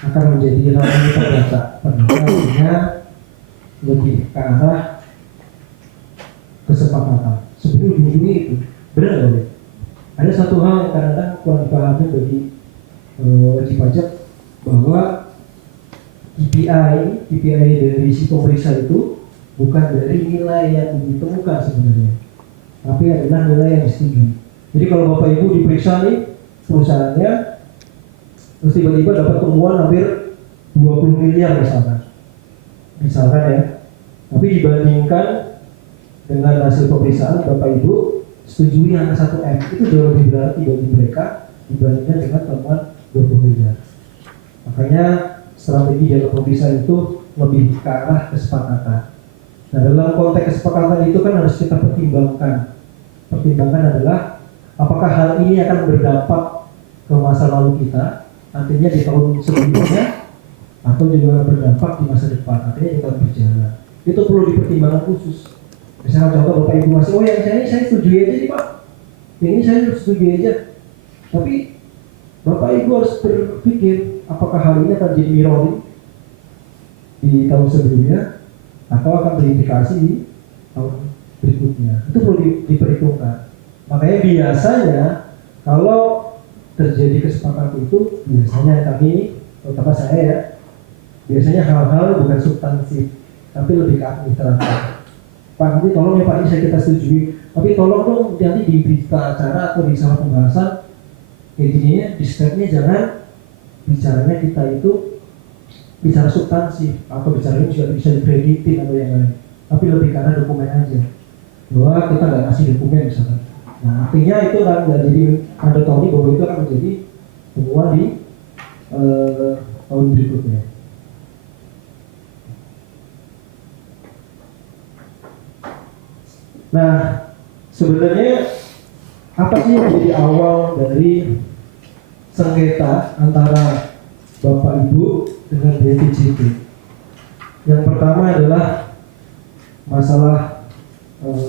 akan menjadi ranah perdata. Artinya lebih ke arah kesepakatan. Sebenarnya ujung-ujungnya itu benar nggak ya? Ada satu hal yang kadang-kadang kurang dipahami bagi wajib pajak bahwa KPI dari si pemeriksa itu bukan dari nilai yang ditemukan sebenarnya, tapi adalah nilai yang disetujui. Jadi kalau Bapak Ibu diperiksa nih perusahaannya, terus tiba-tiba dapat temuan hampir 20 miliar misalkan ya, tapi dibandingkan dengan hasil pemeriksaan Bapak Ibu setujui angka 1M, itu jauh lebih berarti bagi mereka dibandingkan dengan temuan 20 miliar. Makanya strategi dalam pemeriksaan itu lebih ke arah kesepakatan. Nah dalam konteks kesepakatan itu kan harus kita pertimbangkan. Pertimbangan adalah apakah hal ini akan berdampak ke masa lalu kita, nantinya di tahun sebelumnya, atau juga berdampak di masa depan, artinya kita berjalan. Itu perlu dipertimbangkan khusus. Misalnya contoh Bapak Ibu masih, oh yang saya setuju aja nih Pak, yang ini saya setuju aja. Tapi Bapak Ibu harus berpikir apakah hal ini akan jadi mirroring di tahun sebelumnya atau akan berimplikasi di tahun berikutnya. Itu perlu diperhitungkan. Makanya biasanya kalau terjadi kesepakatan itu, biasanya kami, terutama saya ya, biasanya hal-hal bukan substansi, tapi lebih ke administratif. Pak, nanti tolong ya Pak, ini saya kita setujui, tapi tolong dong nanti di berita acara atau di salah pembahasan kayak gini ya, di stepnya jangan bicaranya kita itu bicara substansi atau bicaranya juga bisa dikreditin atau yang lain, tapi lebih karena dokumen aja bahwa kita nggak ngasih dokumen misalkan. Nah artinya itu kan nggak jadi mandatory bahwa itu akan menjadi temuan di tahun berikutnya. Nah sebenarnya apa sih yang jadi awal dari sengketa antara Bapak Ibu dengan BPJT? Yang pertama adalah masalah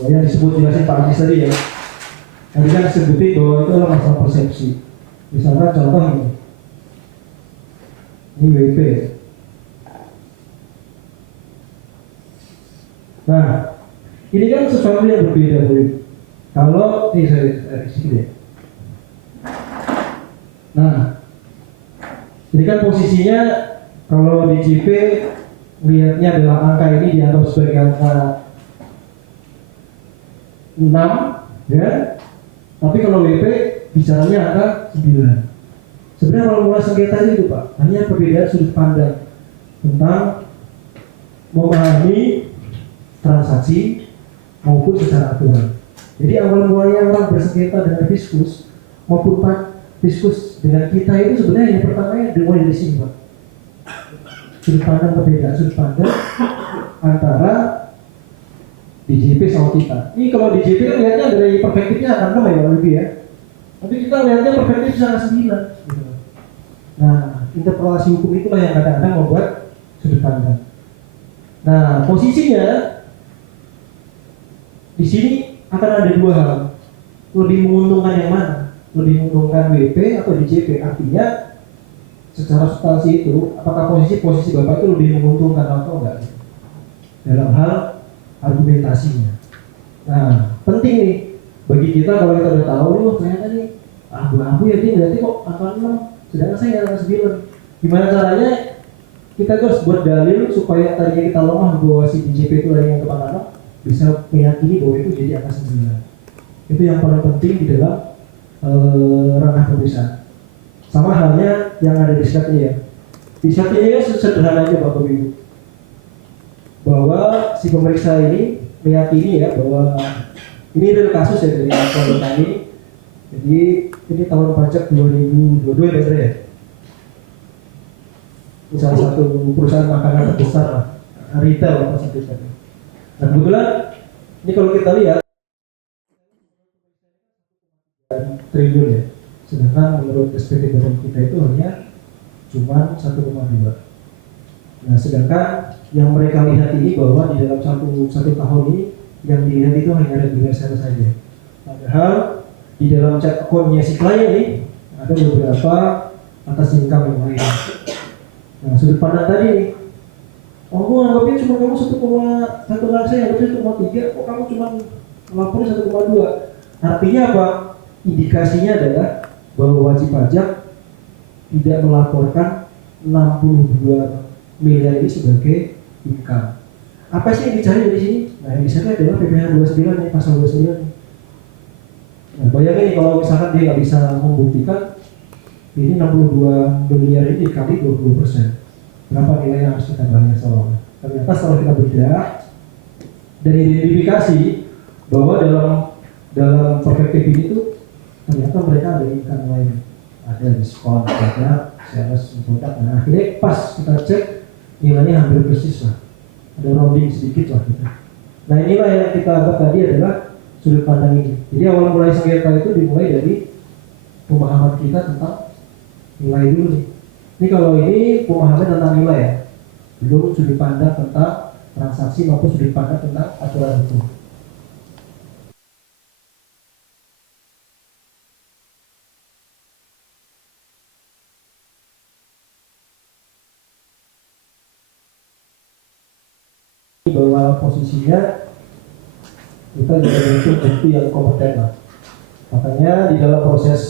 yang disebut jelasin Pak Ajis tadi ya. Tadi kan disebutin bahwa itu adalah masalah persepsi. Misalnya contoh ini WP. Nah, ini kan sesuatu yang berbeda Bu. Kalau ini saya sini ya. Nah, ini kan posisinya kalau di JP lihatnya adalah angka ini dianggap sebagai angka 6 ya. Tapi kalau WP bicaranya angka 9. Sebenarnya kalau mulai sengketa itu Pak, hanya perbedaan sudut pandang tentang memahami transaksi maupun secara aturan. Jadi awal mulanya orang bersengketa dengan fiskus maupun fiskus dengan kita itu sebenarnya yang pertamanya dimulai dari sini Pak. Sudut pandang perbedaan sudut pandang antara DJP sama kita. Ini kalau DJP kan lihatnya dari perspektifnya akan 6 ya lebih ya. Tapi kita lihatnya perspektif sana 9 gitu. Nah, interpretasi hukum itulah yang kadang-kadang membuat sudut pandang. Nah, posisinya di sini akan ada dua hal. Lebih menguntungkan yang mana? Lebih menguntungkan WP atau DJP? Artinya secara substansi itu, apakah posisi Bapak itu lebih menguntungkan atau enggak? Dalam hal argumentasinya. Nah, penting nih bagi kita kalau kita udah tahu nih, ternyata nih abu-abu ya dia berarti kok angka 6, sedangkan saya angka 9. Gimana caranya? Kita harus buat dalil supaya tadinya kita lemah bahwa si DJP itu lagi yang kepala 6 bisa meyakini bahwa itu jadi angka 9. Itu yang paling penting di dalam ranah pemeriksaan. Sama halnya yang ada di slide ini ya. Di slide ini kan sederhana aja Bapak Ibu, bahwa si pemeriksa ini meyakini ya bahwa ini adalah kasus ya dari laporan kami. Jadi ini tahun pajak 2022 ya. Ini salah satu perusahaan makanan terbesar lah, retail apa sebutnya. Nah kebetulan ini kalau kita lihat triliun ya, sedangkan menurut SPT badan kita itu hanya cuma 1,2. Nah sedangkan yang mereka lihat ini bahwa di dalam satu tahun ini yang dilihat itu hanya ada 3 sel saja. Padahal di dalam chat account-nya si klien ini ada beberapa atas income yang lain. Nah sudut pandang tadi nih, oh gue anggapnya cuma kamu 1,1 laksa, yang harusnya 1,3, kok kamu cuma laporin 1,2. Artinya apa? Indikasinya adalah bahwa wajib pajak tidak melaporkan 62 miliar ini sebagai income. Apa sih yang dicari dari sini? Nah yang dicari adalah PPh 29 nih, pasal 29 nih. Nah bayangin nih kalau misalkan dia nggak bisa membuktikan ini 62 miliar ini dikali 20%, berapa nilai yang harus kita bayar soalnya? Ternyata setelah kita bergerak dan identifikasi bahwa dalam perspektif ini tuh ternyata mereka ada income lain, ada diskon, ada sales produk. Nah akhirnya pas kita cek nilainya hampir persis lah, ada rounding sedikit lah gitu. Nah inilah yang kita anggap tadi adalah sudut pandang ini. Jadi awal mulai sengketa itu dimulai dari pemahaman kita tentang nilai dulu nih. Ini kalau ini pemahaman tentang nilai ya, belum sudut pandang tentang transaksi maupun sudut pandang tentang aturan hukum. Bahwa posisinya kita juga butuh bukti yang kompeten lah. Makanya di dalam proses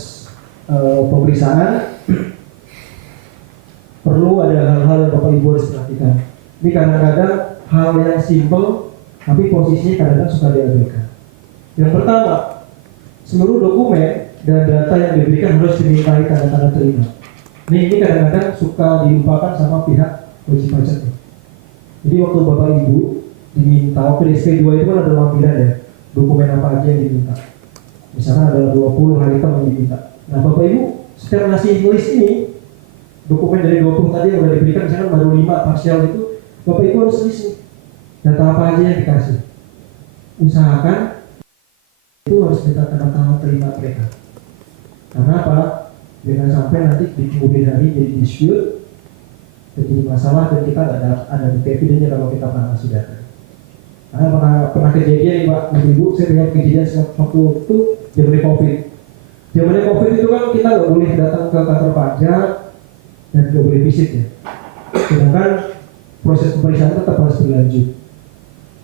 pemeriksaan perlu ada hal-hal yang Bapak Ibu harus perhatikan. Ini kadang-kadang hal yang simple tapi posisinya kadang-kadang suka diabaikan. Yang pertama, seluruh dokumen dan data yang diberikan harus dimintai tanda-tanda terima. Ini kadang-kadang suka dilupakan sama pihak wajib pajak. Jadi waktu Bapak Ibu diminta, waktu SP2 itu kan ada lampiran ya, dokumen apa aja yang diminta. Misalnya ada 20 item yang diminta. Nah Bapak Ibu setiap ngasih list ini, dokumen dari 20 tadi yang sudah diberikan, misalkan baru 5 parsial itu, Bapak Ibu harus list nih, data apa aja yang dikasih. Usahakan itu harus minta tanda-tanda terima mereka. Karena apa? Jangan sampai nanti di kemudian hari jadi dispute, jadi masalah dan kita nggak ada bukti evidennya kalau kita pernah kasih data. Karena pernah kejadian nih Pak Ibu, saya lihat kejadian waktu itu zaman COVID. Zaman COVID itu kan kita nggak boleh datang ke kantor pajak dan nggak boleh visit ya. Sedangkan proses pemeriksaan tetap harus berlanjut.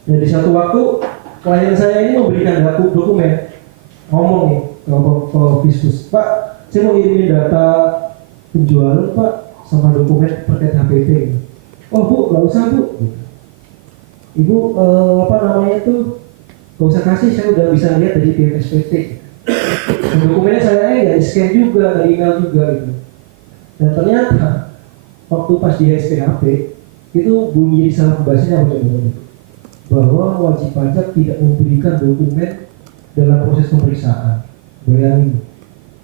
Dan di satu waktu klien saya ini memberikan dokumen, ngomong nih ke Fiskus, Pak, saya mau ngirimin data penjualan Pak, sama dokumen terkait HPT. Oh Bu, nggak usah Bu. Ibu nggak usah kasih, saya udah bisa lihat dari pihak SPT. Dan dokumennya saya nggak scan juga, nggak email juga gitu. Dan ternyata waktu pas di SPHP itu bunyi salah pembahasannya bahwa wajib pajak tidak memberikan dokumen dalam proses pemeriksaan. Bayangin,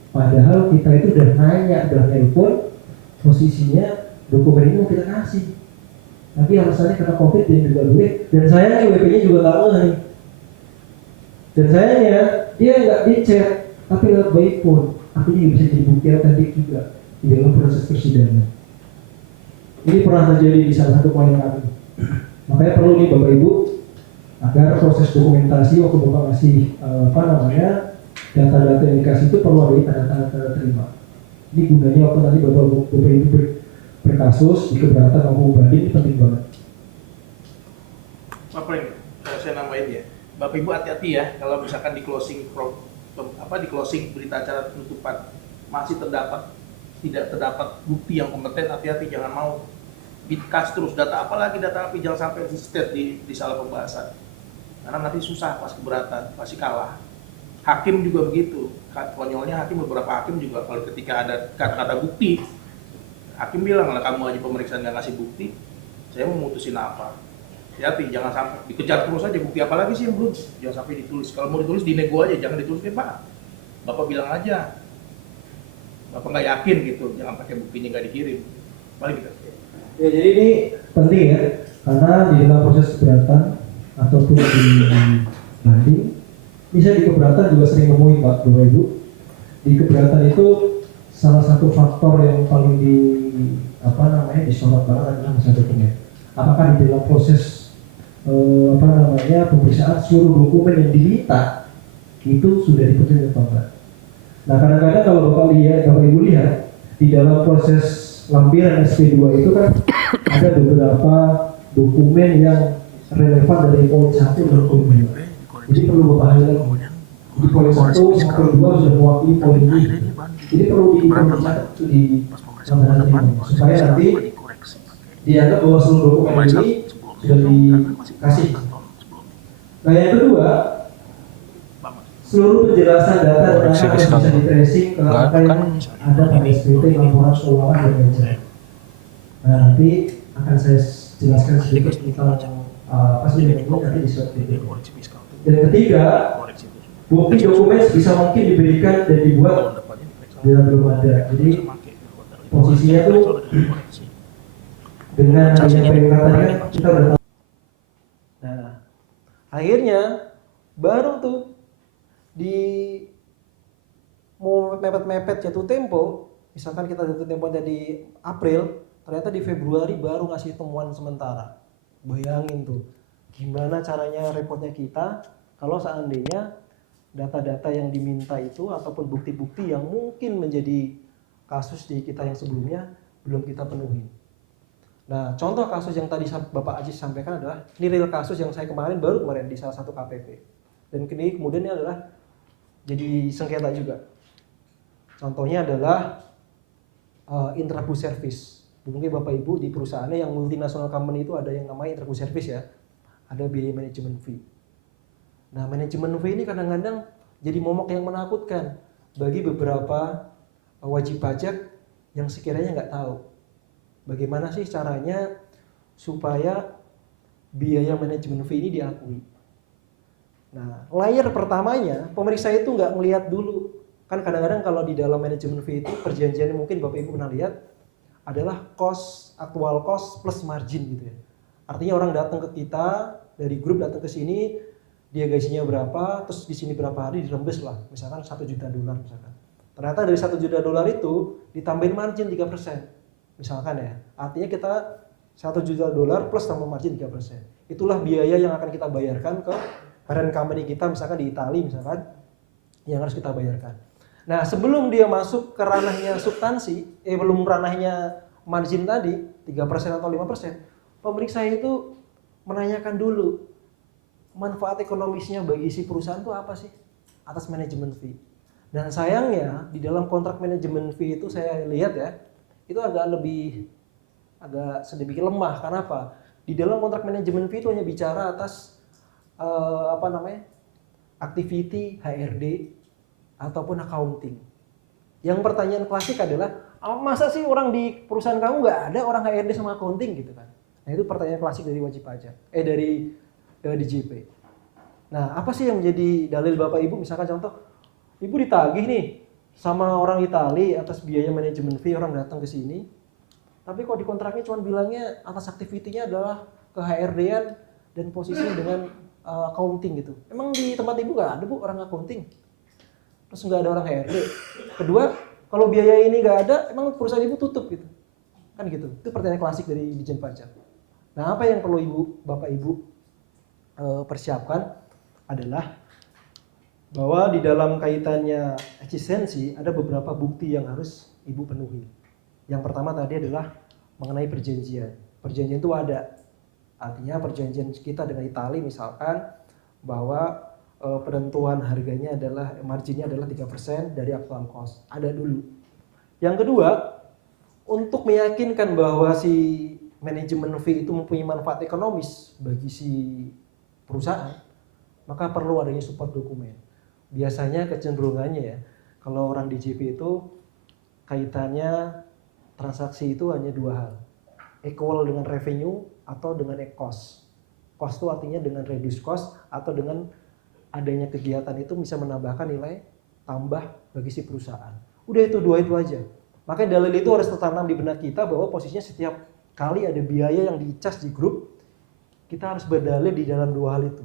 padahal kita itu udah nanya, udah nelpon, posisinya dokumen ini mau kita kasih, tapi alasannya karena COVID dan juga duit, dan sayangnya WP-nya juga nggak mau nih, dan sayangnya dia nggak dicek tapi lewat by phone, artinya bisa jadi bukti otentik juga di dalam proses persidangan. Ini pernah terjadi di salah satu klien kami. Makanya perlu nih Bapak Ibu agar proses dokumentasi waktu Bapak ngasih data-data yang dikasih itu perlu ada tanda terima. Ini gunanya waktu nanti Bapak Ibu berkasus di keberatan maupun banding ini penting banget. Bapak ini, saya nambahin ya. Bapak Ibu hati-hati ya kalau misalkan di closing di closing berita acara penutupan masih tidak terdapat bukti yang kompeten, hati-hati, jangan mau dikasih terus data, apalagi data api, jangan sampai di state di salah pembahasan, karena nanti susah pas keberatan, pasti kalah. Hakim juga begitu, konyolnya beberapa hakim juga kalau ketika ada kata-kata bukti, hakim bilang lah kamu aja pemeriksaan nggak ngasih bukti, saya mau mutusin apa? Hati-hati, jangan sampai dikejar terus aja bukti, apalagi sih yang belum, jangan sampai ditulis. Kalau mau ditulis dinego aja, jangan ditulis Pak. Bapak bilang aja, Bapak nggak yakin gitu, jangan pakai buktinya nggak dikirim. Balik gitu. Ya, jadi ini penting ya, karena di dalam proses keberatan ataupun di banding, bisa di keberatan juga sering nemuin Pak, Bapak Ibu. Di keberatan itu salah satu faktor yang paling disorot banget adalah masalah dokumen. Apakah di dalam proses pemeriksaan seluruh dokumen yang diminta itu sudah dipenuhi atau enggak? Nah, kadang-kadang kalau Bapak Ibu lihat di dalam proses lampiran SP2 itu kan ada beberapa dokumen yang relevan dari poin 1 dan poin 2. Jadi perlu Bapak highlight di poin 1 sama poin 2 sudah mewakili poin ini. Jadi perlu diinformasikan itu di supaya nanti dianggap bahwa seluruh dokumen ini sudah dikasih. Nah, yang kedua, seluruh penjelasan data dan angka yang bisa di-tracing ke angka yang ada pada SPT laporan keuangan dan manajemen. Nah, nanti akan saya jelaskan sedikit tentang apa sih ini nanti di slide berikutnya. Dan ketiga, bukti dokumen sebisa mungkin diberikan dan dibuat bila belum ada. Jadi posisinya tuh dengan adanya peringatan kita udah tahu. Nah, akhirnya baru tuh di mau mepet-mepet jatuh tempo, misalkan kita jatuh tempo di April, ternyata di Februari baru ngasih temuan sementara. Bayangin tuh, gimana caranya repotnya kita kalau seandainya data-data yang diminta itu ataupun bukti-bukti yang mungkin menjadi kasus di kita yang sebelumnya belum kita penuhi. Nah, contoh kasus yang tadi Bapak Aziz sampaikan adalah ini real kasus yang saya baru kemarin di salah satu KPP. Dan kemudian ini adalah jadi sengketa juga. Contohnya adalah intrabus service. Mungkin Bapak Ibu di perusahaannya yang multinational company itu ada yang namanya intrabus service ya. Ada biaya manajemen fee. Nah, manajemen fee ini kadang-kadang jadi momok yang menakutkan bagi beberapa wajib pajak yang sekiranya nggak tahu bagaimana sih caranya supaya biaya manajemen fee ini diakui. Nah, layer pertamanya pemeriksa itu nggak melihat dulu. Kan kadang-kadang kalau di dalam manajemen fee itu perjanjiannya mungkin Bapak Ibu pernah lihat adalah actual cost plus margin gitu ya. Artinya orang datang ke kita dari grup datang ke sini, dia gajinya berapa, terus di sini berapa hari dirembes lah, misalkan $1 juta misalkan. Ternyata dari $1 juta itu ditambahin margin 3%. Misalkan ya, artinya kita $1 juta plus tambah margin 3%. Itulah biaya yang akan kita bayarkan ke parent company kita, misalkan di Italia misalkan, yang harus kita bayarkan. Nah, sebelum dia masuk ke ranahnya substansi, belum ranahnya margin tadi, 3% atau 5%, pemeriksa itu menanyakan dulu, manfaat ekonomisnya bagi si perusahaan itu apa sih atas manajemen fee. Dan sayangnya, di dalam kontrak manajemen fee itu saya lihat ya, itu agak sedikit lemah. Kenapa? Di dalam kontrak manajemen fee itu hanya bicara atas activity HRD ataupun accounting. Yang pertanyaan klasik adalah, masa sih orang di perusahaan kamu nggak ada orang HRD sama accounting gitu kan? Nah, itu pertanyaan klasik dari wajib pajak, dari DJP. Nah, apa sih yang menjadi dalil Bapak Ibu? Misalkan contoh, Ibu ditagih nih sama orang Italia atas biaya manajemen fee, orang datang ke sini. Tapi kok di kontraknya cuma bilangnya atas aktivitinya adalah ke HRD-an dan posisinya dengan accounting gitu. Emang di tempat Ibu nggak ada Bu orang accounting? Terus nggak ada orang HRD. Kedua, kalau biaya ini nggak ada, emang perusahaan Ibu tutup gitu. Kan gitu. Itu pertanyaan klasik dari Dijen Pajak. Nah, apa yang perlu Bapak Ibu persiapkan adalah bahwa di dalam kaitannya eksistensi ada beberapa bukti yang harus Ibu penuhi. Yang pertama tadi adalah mengenai perjanjian. Perjanjian itu ada. Artinya perjanjian kita dengan Italia misalkan bahwa penentuan harganya adalah marginnya adalah 3% dari actual cost. Ada dulu. Yang kedua, untuk meyakinkan bahwa si manajemen fee itu mempunyai manfaat ekonomis bagi si perusahaan, maka perlu adanya support dokumen. Biasanya kecenderungannya ya, kalau orang DJP itu kaitannya transaksi itu hanya dua hal, equal dengan revenue atau dengan cost. Cost itu artinya dengan reduce cost atau dengan adanya kegiatan itu bisa menambahkan nilai tambah bagi si perusahaan. Udah itu dua itu aja. Makanya dalil itu harus tertanam di benak kita bahwa posisinya setiap kali ada biaya yang dicas di grup, kita harus berdalil di dalam dua hal itu.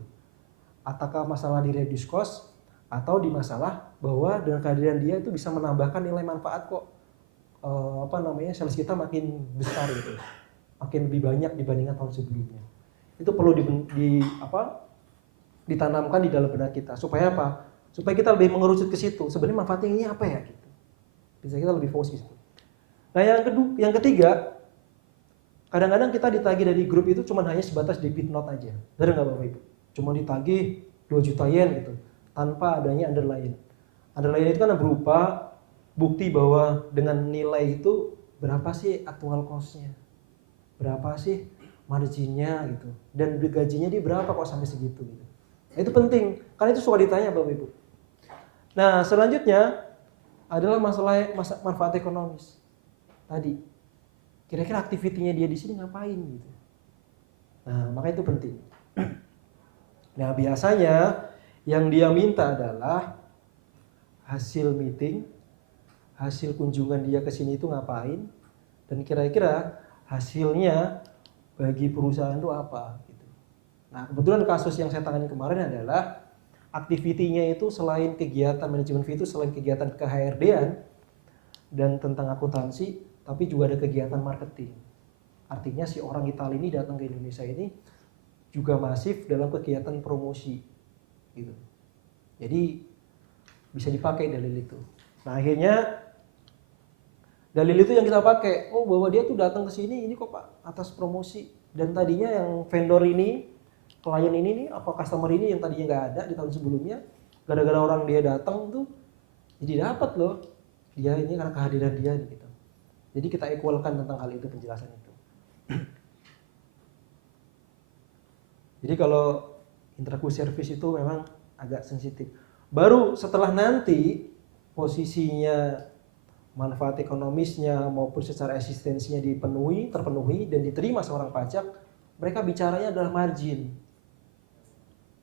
Ataukah masalah di reduce cost atau di masalah bahwa dengan kehadiran dia itu bisa menambahkan nilai manfaat kok. Sales kita makin besar gitu. Makin lebih banyak dibandingkan tahun sebelumnya. Itu perlu ditanamkan di dalam benak kita. Supaya apa? Supaya kita lebih mengerucut ke situ. Sebenarnya manfaatnya ini apa ya gitu. Bisa kita lebih fokus gitu. Nah, yang ketiga, kadang-kadang kita ditagih dari grup itu cuma hanya sebatas debit note aja. Benar nggak Bapak Ibu? Cuma ditagih 2 juta yen gitu, tanpa adanya underline. Underline itu kan berupa bukti bahwa dengan nilai itu berapa sih actual cost-nya, berapa sih marginnya gitu, dan gajinya dia berapa kok sampai segitu gitu. Itu penting, karena itu suka ditanya Bapak Ibu. Nah, selanjutnya adalah masalah manfaat ekonomis. Tadi, kira-kira aktivitinya dia di sini ngapain gitu. Nah, maka itu penting. Nah, biasanya yang dia minta adalah hasil meeting, hasil kunjungan dia ke sini itu ngapain, dan kira-kira hasilnya bagi perusahaan itu apa gitu. Nah, kebetulan kasus yang saya tangani kemarin adalah aktivitinya itu selain kegiatan manajemen fee itu selain kegiatan ke-HRD-an dan tentang akuntansi, tapi juga ada kegiatan marketing. Artinya si orang Italia ini datang ke Indonesia ini juga masif dalam kegiatan promosi gitu. Jadi bisa dipakai dalil itu. Nah, akhirnya dalil itu yang kita pakai. Oh, bahwa dia tuh datang ke sini ini kok Pak atas promosi, dan tadinya yang vendor ini, klien ini nih, apa customer ini yang tadinya nggak ada di tahun sebelumnya, gara-gara orang dia datang tuh jadi dapat loh. Dia ini karena kehadiran dia gitu. Jadi kita equalkan tentang hal itu, penjelasan itu. Jadi kalau intraku service itu memang agak sensitif. Baru setelah nanti posisinya manfaat ekonomisnya maupun secara eksistensinya terpenuhi dan diterima seorang pajak, mereka bicaranya adalah margin.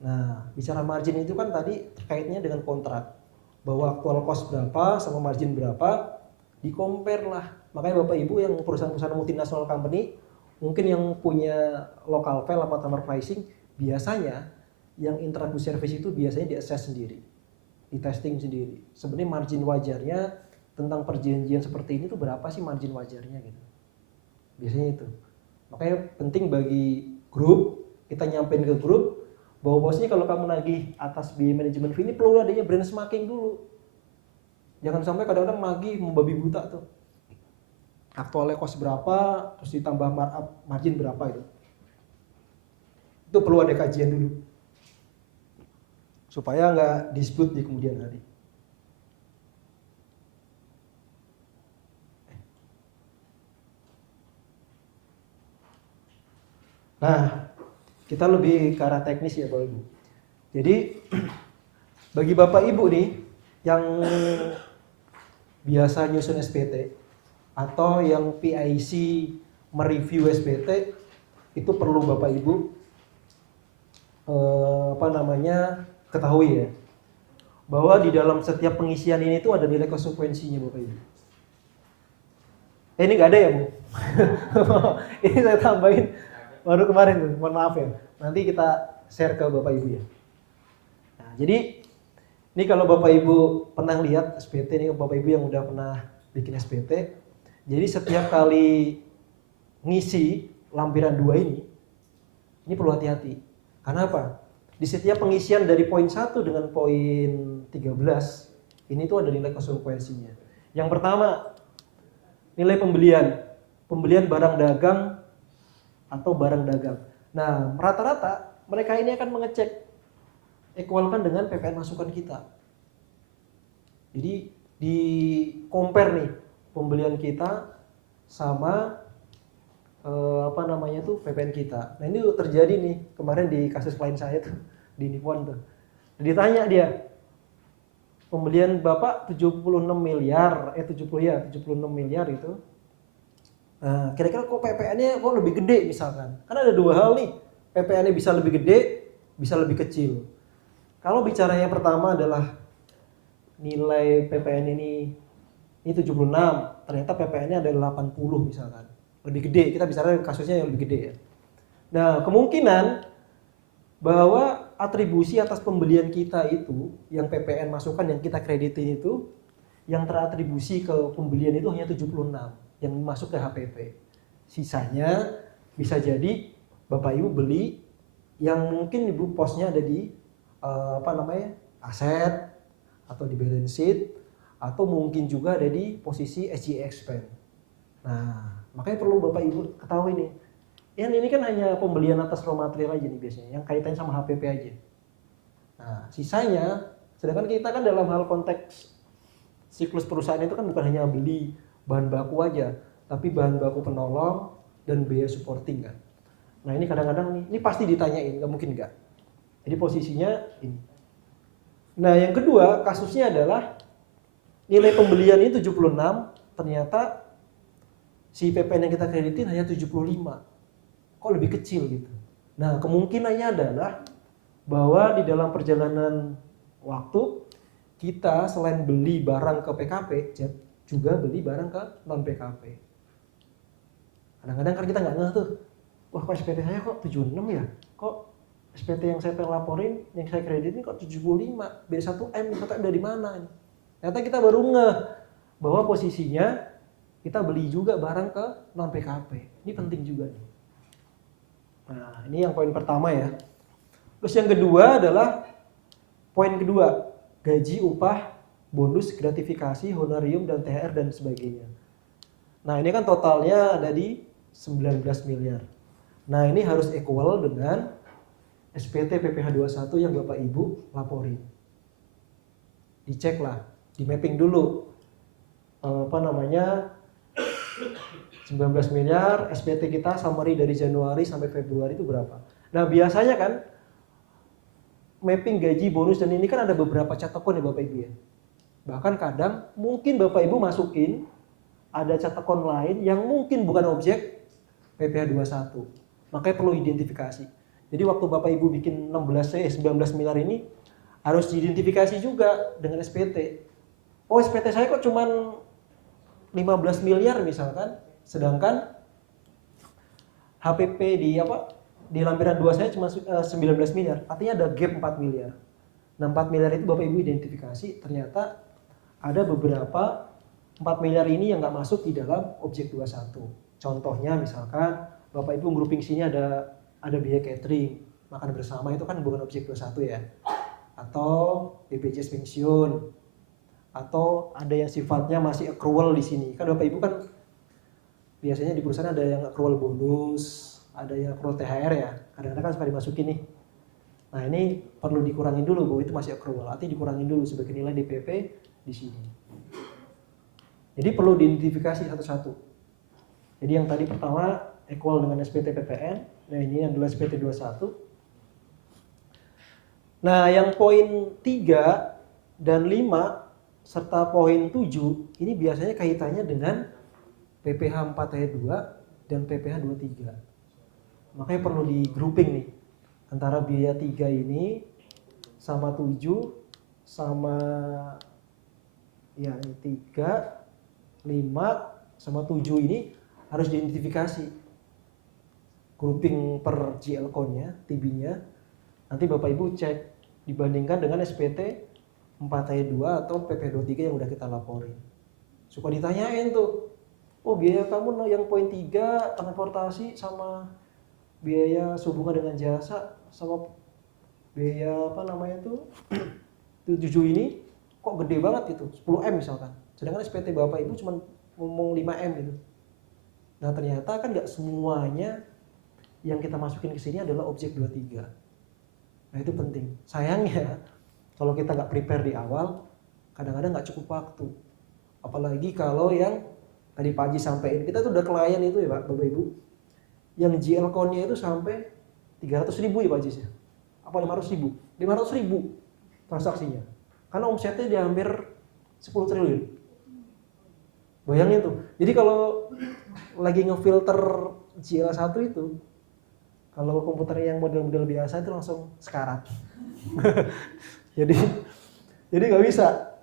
Nah, bicara margin itu kan tadi terkaitnya dengan kontrak. Bahwa actual cost berapa sama margin berapa, di-compare lah. Makanya Bapak Ibu yang perusahaan-perusahaan multinational company, mungkin yang punya local file atau transfer pricing, biasanya yang intraku service itu biasanya di-assess sendiri, di-testing sendiri. Sebenarnya margin wajarnya tentang perjanjian seperti ini tuh berapa sih margin wajarnya gitu. Biasanya itu. Makanya penting bagi grup, kita nyampein ke grup, bahwa bosnya kalau kamu nagih atas biaya manajemen fee ini perlu adanya benchmarking dulu. Jangan sampai kadang-kadang nagih membabi buta tuh. Aktualnya cost berapa, terus ditambah markup margin berapa itu. Itu perlu ada kajian dulu. Supaya nggak dispute di kemudian hari. Nah, kita lebih ke arah teknis ya Bapak Ibu. Jadi bagi Bapak Ibu nih yang biasa nyusun SPT atau yang PIC mereview SPT, itu perlu Bapak Ibu ketahui ya, bahwa di dalam setiap pengisian ini tuh ada nilai konsekuensinya Bapak Ibu. Ini nggak ada ya Bu? Ini saya tambahin baru kemarin tuh, mohon maaf ya. Nanti kita share ke Bapak Ibu ya. Nah, jadi ini kalau Bapak Ibu pernah lihat SPT ini, Bapak Ibu yang udah pernah bikin SPT, jadi setiap kali ngisi lampiran 2 ini, Ini perlu hati-hati. Karena apa? Di setiap pengisian dari poin 1 dengan poin 13, ini tuh ada nilai konsekuensinya. Yang pertama, nilai pembelian. Pembelian barang dagang atau barang dagang. Nah, rata-rata mereka ini akan mengecek, equalkan dengan PPN masukan kita. Jadi di compare nih pembelian kita sama PPN kita. Nah ini terjadi nih kemarin di kasus klien saya tuh di Nippon tuh. Ditanya dia, pembelian Bapak 76 miliar itu. Nah, kira-kira kok PPN-nya kok lebih gede misalkan? Kan ada dua hal nih, PPN-nya bisa lebih gede, bisa lebih kecil. Kalau bicara yang pertama adalah nilai PPN ini 76, ternyata PPN-nya ada 80 misalkan. Lebih gede, kita bicara kasusnya yang lebih gede ya. Nah, kemungkinan bahwa atribusi atas pembelian kita itu, yang PPN masukan yang kita kreditin itu, yang teratribusi ke pembelian itu hanya 76 yang masuk ke HPP. Sisanya bisa jadi Bapak Ibu beli yang mungkin Ibu posnya ada di aset atau di balance sheet, atau mungkin juga ada di posisi SG expense. Nah, makanya perlu Bapak Ibu ketahui nih. Yang ini kan hanya pembelian atas raw material aja nih biasanya, yang kaitannya sama HPP aja. Nah, sisanya, sedangkan kita kan dalam hal konteks siklus perusahaan itu kan bukan hanya beli bahan baku aja, tapi bahan baku penolong dan biaya supporting kan. Nah, ini kadang-kadang nih, ini pasti ditanyain, nggak mungkin nggak. Jadi posisinya ini. Nah, yang kedua kasusnya adalah nilai pembelian ini 76, ternyata si PPN yang kita kreditin hanya 75. Kok lebih kecil gitu. Nah, kemungkinannya adalah bahwa di dalam perjalanan waktu kita selain beli barang ke PKP, juga beli barang ke non PKP. Kadang-kadang kan kita nggak ngeh tuh, wah kok SPT saya kok 76 ya? Kok SPT yang saya laporin, yang saya kreditin kok 75? B1M, B1M dari mana ini? Ternyata kita baru ngeh bahwa posisinya kita beli juga barang ke non PKP. Ini penting juga nih. Nah, ini yang poin pertama ya. Terus yang kedua adalah poin kedua, gaji, upah, bonus, gratifikasi, honorium, dan THR dan sebagainya. Nah, ini kan totalnya ada di 19 miliar. Nah, ini harus equal dengan SPT PPh 21 yang Bapak Ibu laporin. Dicek lah, di mapping dulu. 19 miliar, SPT kita summary dari Januari sampai Februari itu berapa. Nah, biasanya kan mapping gaji, bonus, dan ini kan ada beberapa catakon ya Bapak Ibu ya. Bahkan kadang mungkin Bapak Ibu masukin ada catakon lain yang mungkin bukan objek PPh 21. Makanya perlu identifikasi. Jadi waktu Bapak Ibu bikin 19 miliar ini harus diidentifikasi juga dengan SPT. Oh, SPT saya kok cuman 15 miliar misalkan, sedangkan HPP di lampiran 2 saya cuma 19 miliar, artinya ada gap 4 miliar. Nah, 4 miliar itu Bapak Ibu identifikasi, ternyata ada beberapa 4 miliar ini yang nggak masuk di dalam objek 21. Contohnya misalkan Bapak Ibu grouping sini ada biaya catering, makan bersama, itu kan bukan objek 21 ya. Atau BPJS pensiun, atau ada yang sifatnya masih accrual di sini. Kan Bapak Ibu kan biasanya di perusahaan ada yang accrual bonus, ada yang accrual THR ya. Kadang-kadang kan suka dimasukin nih. Nah, ini perlu dikurangin dulu bahwa itu masih accrual. Artinya dikurangin dulu sebagai nilai DPP di sini. Jadi perlu diidentifikasi satu-satu. Jadi yang tadi pertama equal dengan SPT PPN. Nah, ini adalah SPT 21. Nah, yang poin 3 dan 5 serta poin 7 ini biasanya kaitannya dengan PPh 4 ayat 2 dan PPh 23. Makanya perlu di grouping nih antara biaya 3 ini sama 7 sama ya ini 3, 5 sama 7 ini harus diidentifikasi. Grouping per GL count-nya, TB-nya. Nanti Bapak Ibu cek dibandingkan dengan SPT 4 ayat 2 atau PPh 23 yang udah kita laporin. Suka ditanyain tuh, oh biaya kamu yang poin 3 transportasi sama biaya sehubungan dengan jasa sama biaya apa namanya tuh 7 ini kok gede banget gitu, 10M misalkan. Sedangkan SPT Bapak Ibu cuma ngomong 5M gitu. Nah ternyata kan nggak semuanya yang kita masukin ke sini adalah objek 23. Nah itu penting. Sayangnya kalau kita nggak prepare di awal, kadang-kadang nggak cukup waktu. Apalagi kalau yang tadi Pak Haji sampaikan, kita tuh udah klien itu ya Pak, Bapak Ibu, yang GL count-nya itu sampai 300.000 ya Pak Haji ya? Apa 500.000? 500.000 transaksinya. Karena omsetnya dia hampir 10 triliun. Bayangin tuh. Jadi kalau lagi ngefilter GL1 itu, kalau komputer yang model-model biasa itu langsung sekarat. jadi nggak bisa.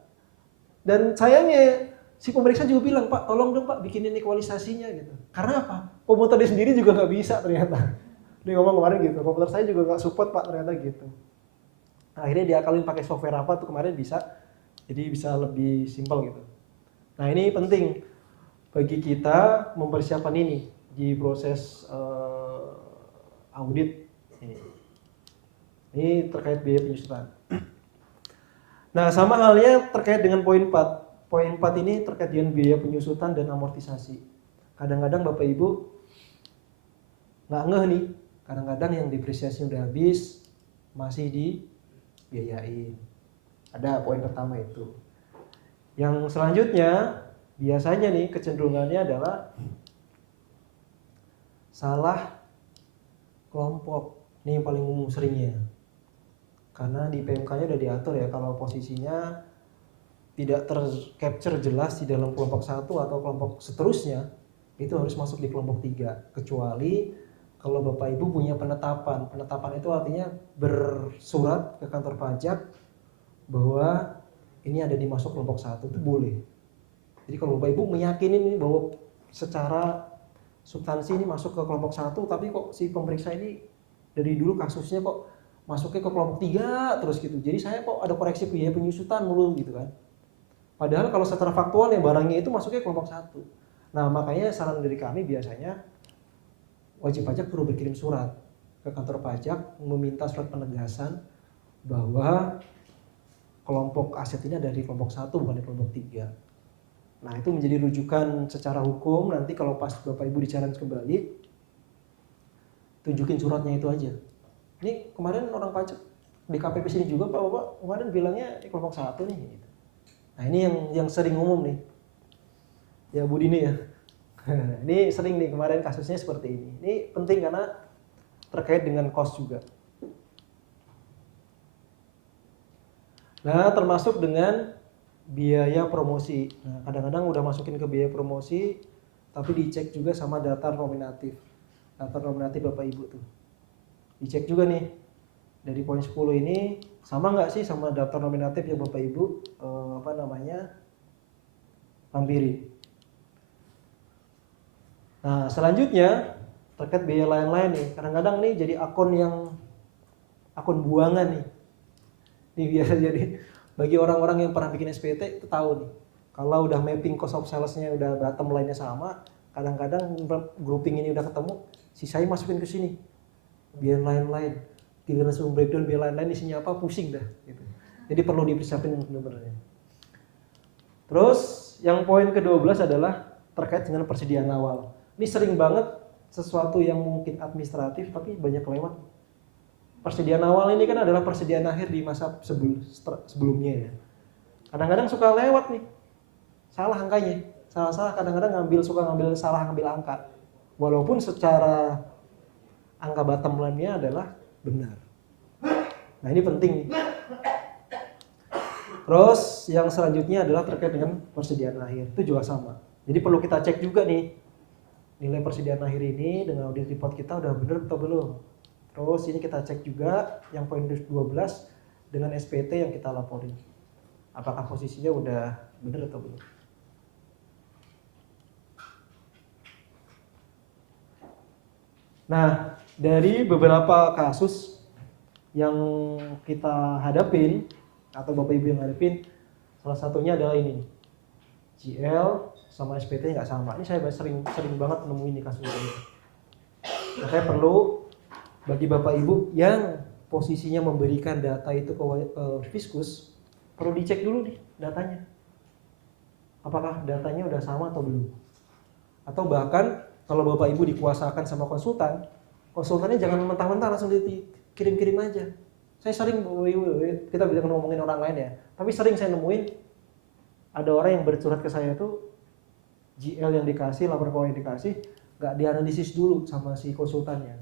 Dan sayangnya si pemeriksa juga bilang, Pak tolong dong Pak bikinin equalisasinya gitu. Karena apa? Komputer dia sendiri juga nggak bisa ternyata. Dia ngomong kemarin gitu, komputer saya juga nggak support Pak ternyata gitu. Nah, akhirnya diakalin pakai software apa tuh kemarin bisa, jadi bisa lebih simpel gitu. Nah ini penting bagi kita mempersiapkan ini di proses audit ini. Ini terkait biaya penyusutan. Nah sama halnya terkait dengan poin 4. Poin 4 ini terkait dengan biaya penyusutan dan amortisasi. Kadang-kadang Bapak Ibu nggak ngeh nih, kadang-kadang yang depresiasi udah habis masih dibiayain. Ada poin pertama itu. Yang selanjutnya biasanya nih kecenderungannya adalah salah kelompok. Ini yang paling umum seringnya. Karena di PMK-nya udah diatur ya kalau posisinya tidak tercapture jelas di dalam kelompok 1 atau kelompok seterusnya, itu harus masuk di kelompok 3. Kecuali kalau Bapak Ibu punya penetapan. Penetapan itu artinya bersurat ke kantor pajak bahwa ini ada di masuk kelompok 1, itu boleh. Jadi kalau Bapak Ibu meyakini ini bahwa secara substansi ini masuk ke kelompok 1, tapi kok si pemeriksa ini dari dulu kasusnya kok masuknya ke kelompok 3 terus gitu. Jadi saya kok ada koreksi biaya penyusutan mulu gitu kan. Padahal kalau secara faktual ya barangnya itu masuknya kelompok 1. Nah makanya saran dari kami biasanya wajib pajak perlu berkirim surat ke kantor pajak meminta surat penegasan bahwa kelompok aset ini ada di kelompok 1 bukan di kelompok 3. Nah itu menjadi rujukan secara hukum. Nanti kalau pas Bapak Ibu di-challenge kembali, tunjukin suratnya itu aja. Ini kemarin orang pajak di KPP sini juga Bapak kemarin bilangnya di kelompok 1 nih gitu. Nah ini yang sering umum nih ya Bu Dini ya. Ini sering nih kemarin kasusnya seperti ini. Ini penting karena terkait dengan cost juga. Nah termasuk dengan biaya promosi. Nah kadang-kadang udah masukin ke biaya promosi tapi dicek juga sama daftar nominatif. Daftar nominatif Bapak Ibu tuh dicek juga nih dari poin 10 ini sama nggak sih sama daftar nominatif yang Bapak Ibu lampiri. Nah selanjutnya terkait biaya lain-lain nih, kadang-kadang nih jadi akun buangan nih. Ini biasa jadi bagi orang-orang yang pernah bikin SPT itu tahu nih, kalau udah mapping cost of sales-nya udah bottom line-nya sama, kadang-kadang grouping ini udah ketemu, sisanya masukin ke sini. Biar lain-lain, tidak langsung breakdown biar lain-lain isinya apa, pusing dah gitu. Jadi perlu dipersiapin benar-benar. Terus yang poin ke-12 adalah terkait dengan persediaan awal. Ini sering banget sesuatu yang mungkin administratif tapi banyak kelewat. Persediaan awal ini kan adalah persediaan akhir di masa sebelumnya ya. Kadang-kadang suka lewat nih, salah angkanya, salah kadang-kadang suka ngambil angka. Walaupun secara angka bottom line-nya adalah benar. Nah ini penting nih. Terus yang selanjutnya adalah terkait dengan persediaan akhir. Itu juga sama. Jadi perlu kita cek juga nih, nilai persediaan akhir ini dengan audit report kita udah benar atau belum. Terus ini kita cek juga yang poin 12 dengan SPT yang kita laporin. Apakah posisinya udah benar atau belum. Nah, dari beberapa kasus yang kita hadapin atau Bapak Ibu yang hadapin, salah satunya adalah ini, GL sama SPT nggak sama. Ini saya sering banget nemuin di kasus ini. Nah, saya perlu bagi Bapak Ibu yang posisinya memberikan data itu ke Fiskus, perlu dicek dulu nih datanya. Apakah datanya udah sama atau belum? Atau bahkan kalau Bapak Ibu dikuasakan sama konsultan, konsultannya jangan mentah-mentah langsung dikirim-kirim aja. Saya sering, kita bisa ngomongin orang lain ya, tapi sering saya nemuin ada orang yang bercurhat ke saya tuh GL yang dikasih, laporan keuangan yang dikasih, nggak dianalisis dulu sama si konsultannya,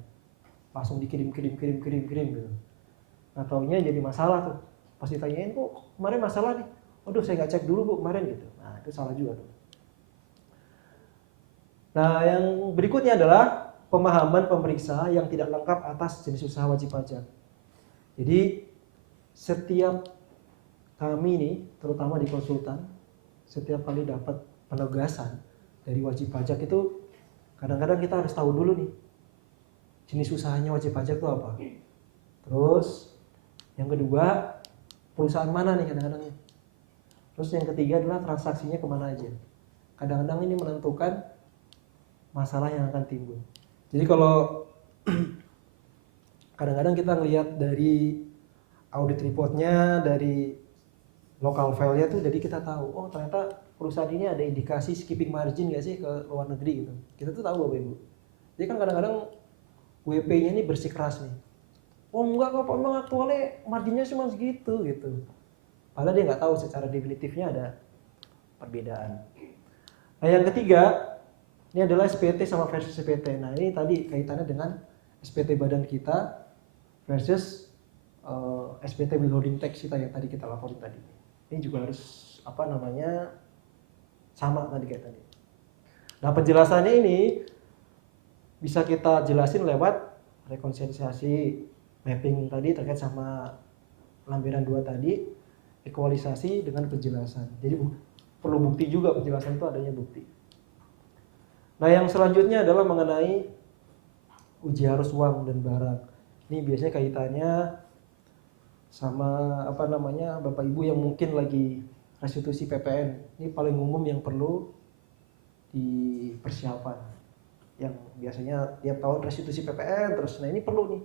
langsung dikirim gitu. Nah taunya jadi masalah tuh, pas ditanyain kok kemarin masalah nih, waduh saya nggak cek dulu bu kemarin gitu. Nah itu salah juga tuh. Nah yang berikutnya adalah pemahaman pemeriksa yang tidak lengkap atas jenis usaha wajib pajak. Jadi setiap kami nih, terutama di konsultan, setiap kali dapat penugasan dari wajib pajak itu kadang-kadang kita harus tahu dulu nih jenis usahanya wajib pajak itu apa. Terus yang kedua perusahaan mana nih kadang-kadang. Terus yang ketiga adalah transaksinya kemana aja. Kadang-kadang ini menentukan masalah yang akan timbul. Jadi kalau kadang-kadang kita lihat dari audit reportnya, dari local file-nya tuh, jadi kita tahu, oh ternyata perusahaan ini ada indikasi skipping margin nggak sih ke luar negeri gitu. Kita tuh tahu Bapak Ibu. Jadi kan kadang-kadang WP-nya ini bersikeras nih. Oh enggak kok, emang aktualnya marginnya cuma segitu gitu. Padahal dia nggak tahu secara definitifnya ada perbedaan. Nah yang ketiga, ini adalah SPT sama versus SPT. Nah ini tadi kaitannya dengan SPT badan kita versus SPT withholding tax kita yang tadi kita laporin tadi. Ini juga harus sama tadi kayak tadi. Nah penjelasannya ini bisa kita jelasin lewat rekonsiliasi mapping tadi terkait sama lampiran 2 tadi, ekualisasi dengan penjelasan. Jadi perlu bukti juga, penjelasan itu adanya bukti. Nah yang selanjutnya adalah mengenai uji arus uang dan barang. Ini biasanya kaitannya sama Bapak Ibu yang mungkin lagi restitusi PPN. Ini paling umum yang perlu dipersiapkan. Yang biasanya tiap tahun restitusi PPN terus. Nah ini perlu nih.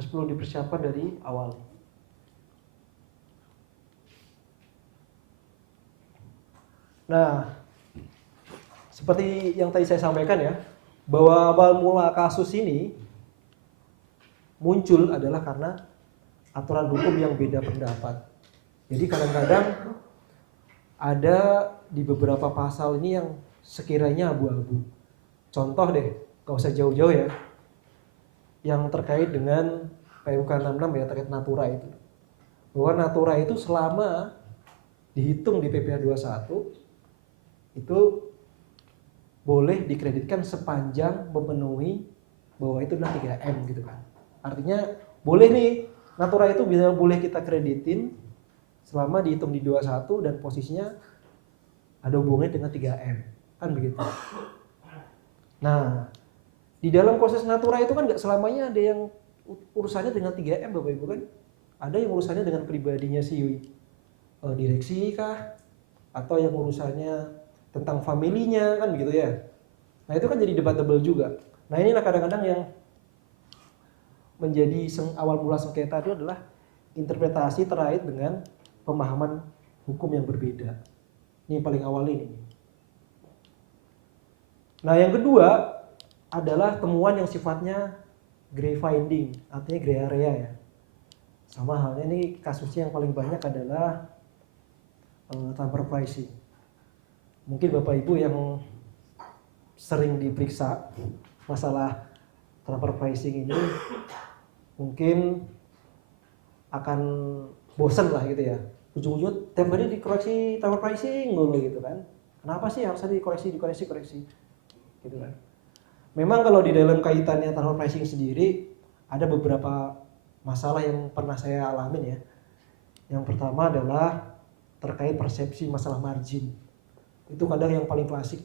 Harus perlu dipersiapkan dari awal. Nah, seperti yang tadi saya sampaikan ya, bahwa awal mula kasus ini muncul adalah karena aturan hukum yang beda pendapat. Jadi kadang-kadang ada di beberapa pasal ini yang sekiranya abu-abu. Contoh deh, gak usah jauh-jauh ya, yang terkait dengan PMK 66 ya, terkait natura itu. Bahwa natura itu selama dihitung di PPh 21 itu boleh dikreditkan sepanjang memenuhi bahwa itu adalah 3M gitu kan. Artinya boleh nih, natura itu bisa boleh kita kreditin selama dihitung di 21 dan posisinya ada hubungannya dengan 3M. Kan begitu. Nah, di dalam proses natura itu kan nggak selamanya ada yang urusannya dengan 3M Bapak Ibu kan. Ada yang urusannya dengan pribadinya si direksi kah? Atau yang urusannya tentang familinya kan begitu ya. Nah itu kan jadi debatable juga. Nah inilah kadang-kadang yang menjadi awal mula sengketa itu adalah interpretasi terkait dengan pemahaman hukum yang berbeda. Ini yang paling awal ini. Nah yang kedua adalah temuan yang sifatnya gray finding, artinya gray area ya. Sama halnya ini kasusnya yang paling banyak adalah transfer pricing. Mungkin Bapak Ibu yang sering diperiksa masalah transfer pricing ini mungkin akan bosan lah gitu ya. Ujung-ujungnya tiap hari dikoreksi transfer pricing dulu gitu kan. Kenapa sih harus dikoreksi gitu kan. Memang kalau di dalam kaitannya transfer pricing sendiri ada beberapa masalah yang pernah saya alamin ya. Yang pertama adalah terkait persepsi masalah margin. Itu kadang yang paling klasik.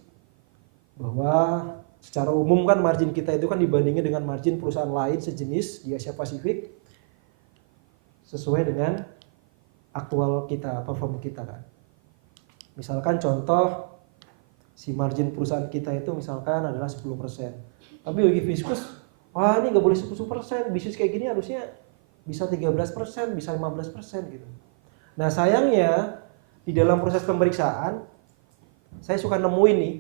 Bahwa secara umum kan margin kita itu kan dibandingin dengan margin perusahaan lain sejenis di Asia Pasifik sesuai dengan aktual kita, performa kita kan. Misalkan contoh si margin perusahaan kita itu misalkan adalah 10%. Tapi bagi Fiskus wah ini nggak boleh 10%, bisnis kayak gini harusnya bisa 13%, bisa 15% gitu. Nah sayangnya di dalam proses pemeriksaan saya suka nemuin nih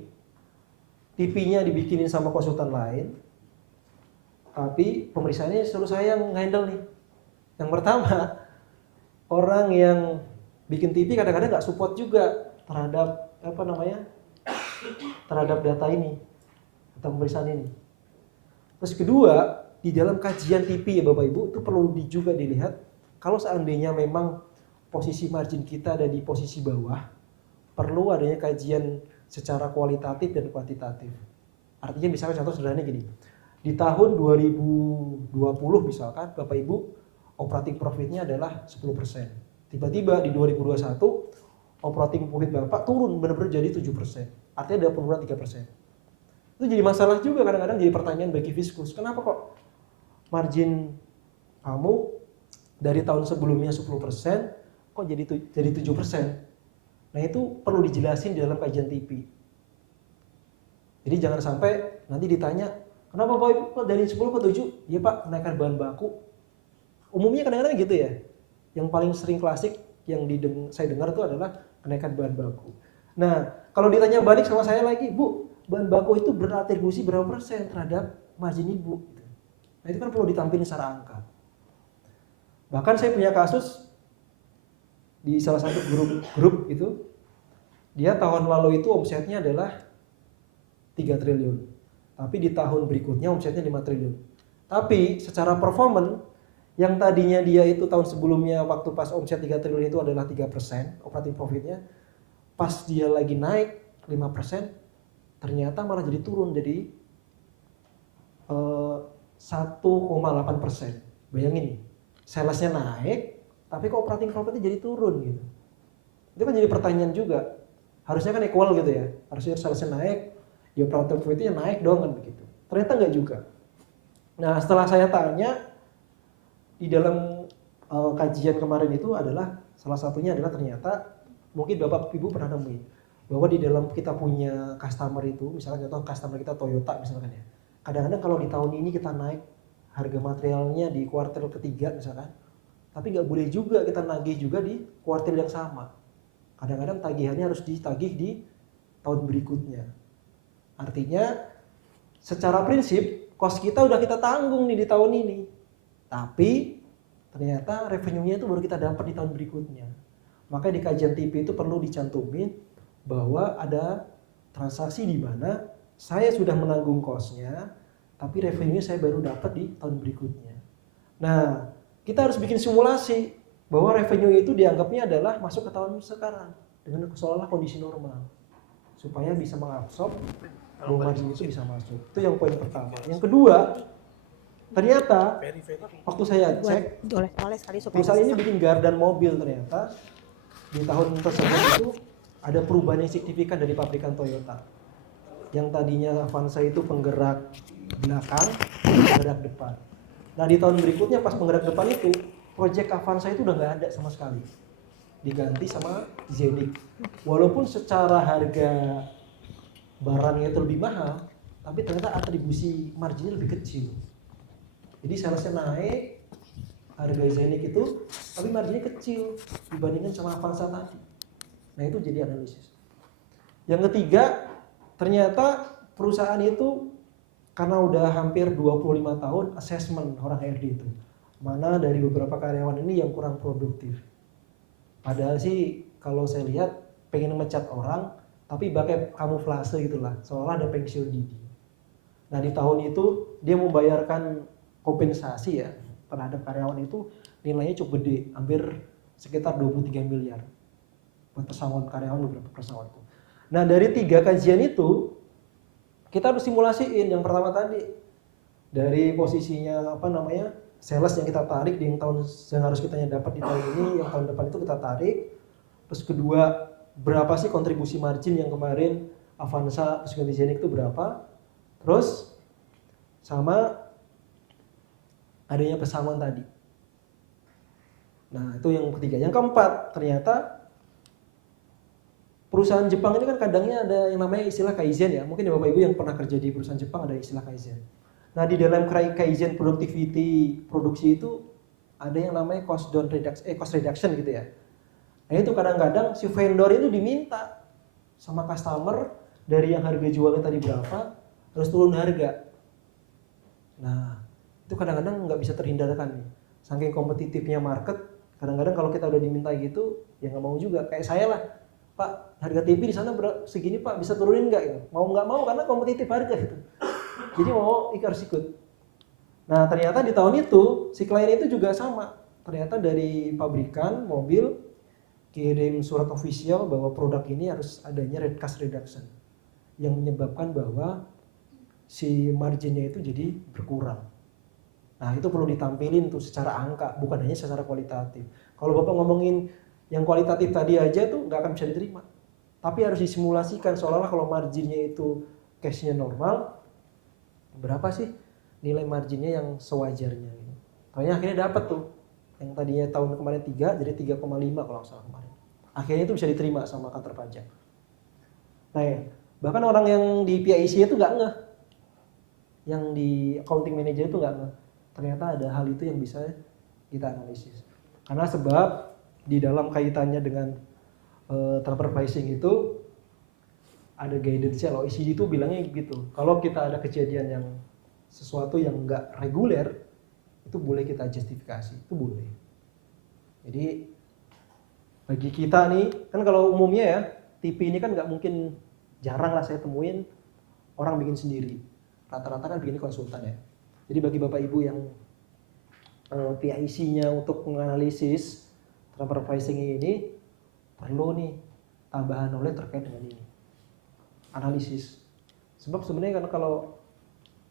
TP-nya dibikinin sama konsultan lain, tapi pemeriksaannya suruh saya yang handle nih. Yang pertama, orang yang bikin TP kadang-kadang nggak support juga terhadap terhadap data ini atau pemeriksaan ini. Terus kedua, di dalam kajian TP ya Bapak Ibu itu perlu juga dilihat kalau seandainya memang posisi margin kita ada di posisi bawah, perlu adanya kajian secara kualitatif dan kuantitatif. Artinya misalnya contoh sederhana gini, di tahun 2020 misalkan Bapak Ibu operating profitnya adalah 10%. Tiba-tiba di 2021 operating profit Bapak turun benar-benar jadi 7%. Artinya ada penurunan 3%. Itu jadi masalah juga kadang-kadang, jadi pertanyaan bagi fiskus. Kenapa kok margin kamu dari tahun sebelumnya 10% kok jadi 7%? Nah itu perlu dijelasin di dalam kajian TP. Jadi jangan sampai nanti ditanya, kenapa Bapak Ibu kok dari 10 ke 7? Iya Pak, kenaikan bahan baku. Umumnya kadang-kadang gitu ya. Yang paling sering klasik yang saya dengar itu adalah kenaikan bahan baku. Nah, kalau ditanya balik sama saya lagi, Bu, bahan baku itu beratribusi berapa persen terhadap margin Ibu? Nah itu kan perlu ditampilkan secara angka. Bahkan saya punya kasus di salah satu grup itu, dia tahun lalu itu omsetnya adalah 3 triliun. Tapi di tahun berikutnya omsetnya 5 triliun. Tapi secara performance, yang tadinya dia itu tahun sebelumnya waktu pas omset 3 triliun itu adalah 3% operating profitnya, pas dia lagi naik 5%, ternyata malah jadi turun jadi 1,8%. Bayangin nih, salesnya naik, tapi kok operating profitnya jadi turun gitu. Itu kan jadi pertanyaan juga. Harusnya kan equal gitu ya. Harusnya salesnya naik, ya operating profitnya naik dong kan begitu. Ternyata enggak juga. Nah setelah saya tanya, di dalam kajian kemarin itu adalah, salah satunya adalah ternyata, mungkin Bapak Ibu pernah nemuin, bahwa di dalam kita punya customer itu, misalkan contoh customer kita Toyota misalkan ya. Kadang-kadang kalau di tahun ini kita naik harga materialnya di kuartal ketiga misalkan, tapi nggak boleh juga kita nagih juga di kuartal yang sama. Kadang-kadang tagihannya harus ditagih di tahun berikutnya. Artinya secara prinsip cost kita udah kita tanggung nih di tahun ini, tapi ternyata revenue-nya itu baru kita dapat di tahun berikutnya. Maka di kajian TP itu perlu dicantumin bahwa ada transaksi di mana saya sudah menanggung cost-nya, tapi revenue saya baru dapat di tahun berikutnya. Nah, kita harus bikin simulasi bahwa revenue itu dianggapnya adalah masuk ke tahun sekarang dengan seolah-olah kondisi normal, supaya bisa mengabsorb bahwa margin itu bisa masuk. Itu yang poin pertama. Yang kedua, ternyata waktu saya cek, perusahaan ini bikin gardan mobil, ternyata di tahun tersebut itu ada perubahan yang signifikan dari pabrikan Toyota. Yang tadinya Avanza itu penggerak belakang, penggerak depan. Nah di tahun berikutnya pas penggerak depan itu, project Avanza itu udah nggak ada sama sekali, diganti sama Zenith. Walaupun secara harga barangnya itu lebih mahal, tapi ternyata atribusi marginnya lebih kecil. Jadi salesnya naik, harga Zenith itu, tapi marginnya kecil dibandingkan sama Avanza tadi. Nah itu jadi analisis. Yang ketiga, ternyata perusahaan itu karena udah hampir 25 tahun assessment orang HRD itu, mana dari beberapa karyawan ini yang kurang produktif. Padahal sih kalau saya lihat pengen mecat orang, tapi pakai kamuflase gitulah, seolah ada pensiun dini. Nah di tahun itu dia membayarkan kompensasi ya terhadap karyawan itu nilainya cukup gede, hampir sekitar 23 miliar buat pesangon karyawan, beberapa pesangon itu. Nah dari 3 kajian itu kita harus simulasiin. Yang pertama tadi dari posisinya sales yang kita tarik di tahun yang harus kita dapat di tahun ini, yang tahun depan itu kita tarik. Terus kedua, berapa sih kontribusi margin yang kemarin Avanza terus ganti Zenith itu berapa? Terus sama adanya pesangon tadi. Nah itu yang ketiga. Yang keempat, ternyata perusahaan Jepang ini kan kadangnya ada yang namanya istilah Kaizen ya. Mungkin ya Bapak Ibu yang pernah kerja di perusahaan Jepang ada istilah Kaizen. Nah, di dalam Kaizen productivity produksi itu ada yang namanya cost reduction gitu ya. Nah, itu kadang-kadang si vendor itu diminta sama customer dari yang harga jualnya tadi berapa harus turun harga. Nah, itu kadang-kadang nggak bisa terhindarkan nih. Saking kompetitifnya market, kadang-kadang kalau kita udah diminta gitu, ya nggak mau juga. Kayak saya lah, Pak, harga TV di sana segini Pak, bisa turunin nggak? Gitu. Mau nggak mau karena kompetitif harga gitu. Jadi mau harus ikut. Nah, ternyata di tahun itu si klien itu juga sama. Ternyata dari pabrikan mobil kirim surat official bahwa produk ini harus adanya cost reduction yang menyebabkan bahwa si marginnya itu jadi berkurang. Nah, itu perlu ditampilin tuh secara angka, bukan hanya secara kualitatif. Kalau Bapak ngomongin yang kualitatif tadi aja tuh nggak akan bisa diterima. Tapi harus disimulasikan seolah-olah kalau marginnya itu cashnya normal, berapa sih nilai marginnya yang sewajarnya gitu. Soalnya akhirnya dapat tuh yang tadinya tahun kemarin 3 jadi 3,5 kalau nggak salah kemarin. Akhirnya itu bisa diterima sama kantor pajak. Nah, ya, bahkan orang yang di PIC itu nggak ngeh, yang di accounting manager itu nggak ngeh. Ternyata ada hal itu yang bisa kita analisis. Karena sebab di dalam kaitannya dengan transfer pricing itu ada guidance-nya loh. OECD itu bilangnya gitu. Kalau kita ada kejadian yang sesuatu yang nggak reguler, itu boleh kita justifikasi, itu boleh. Jadi bagi kita nih, kan kalau umumnya ya, TV ini kan nggak mungkin, jarang lah saya temuin orang bikin sendiri. Rata-rata kan bikin konsultan ya. Jadi bagi Bapak Ibu yang PIC-nya untuk menganalisis transfer pricing ini, perlu nih tambahan knowledge terkait dengan ini. Analisis. Sebab sebenarnya kan kalau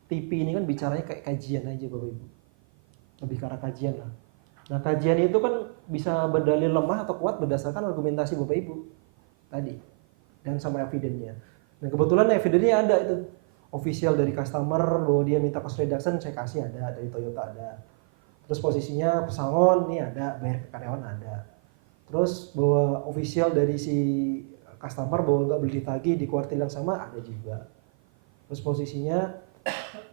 TV ini kan bicaranya kayak kajian aja Bapak Ibu. Lebih ke arah kajian lah. Nah, kajian itu kan bisa berdalil lemah atau kuat berdasarkan argumentasi Bapak Ibu tadi dan sama evidence-nya. Nah, kebetulan evidence-nya ada itu. Official dari customer bahwa dia minta cost reduction, saya kasih ada, dari Toyota ada. Terus posisinya pesangon nih ada, bayar ke karyawan ada. Terus bahwa official dari si customer bahwa nggak beli ditagih di kuartil yang sama ada juga. Terus posisinya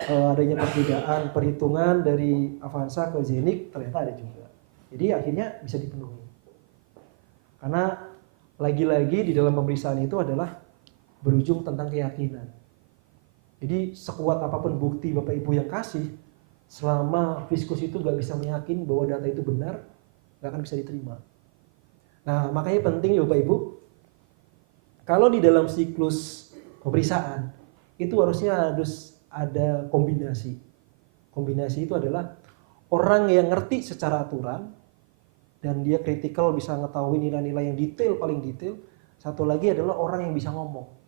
adanya perbedaan perhitungan dari Avanza ke Zenith ternyata ada juga. Jadi akhirnya bisa dipenuhi. Karena lagi-lagi di dalam pemeriksaan itu adalah berujung tentang keyakinan. Jadi sekuat apapun bukti Bapak Ibu yang kasih, selama fiskus itu nggak bisa meyakin bahwa data itu benar, nggak akan bisa diterima. Nah, makanya penting ya Bapak Ibu, kalau di dalam siklus pemeriksaan itu harusnya harus ada kombinasi. Kombinasi itu adalah orang yang ngerti secara aturan dan dia kritikal bisa mengetahui nilai-nilai yang detail, paling detail. Satu lagi adalah orang yang bisa ngomong.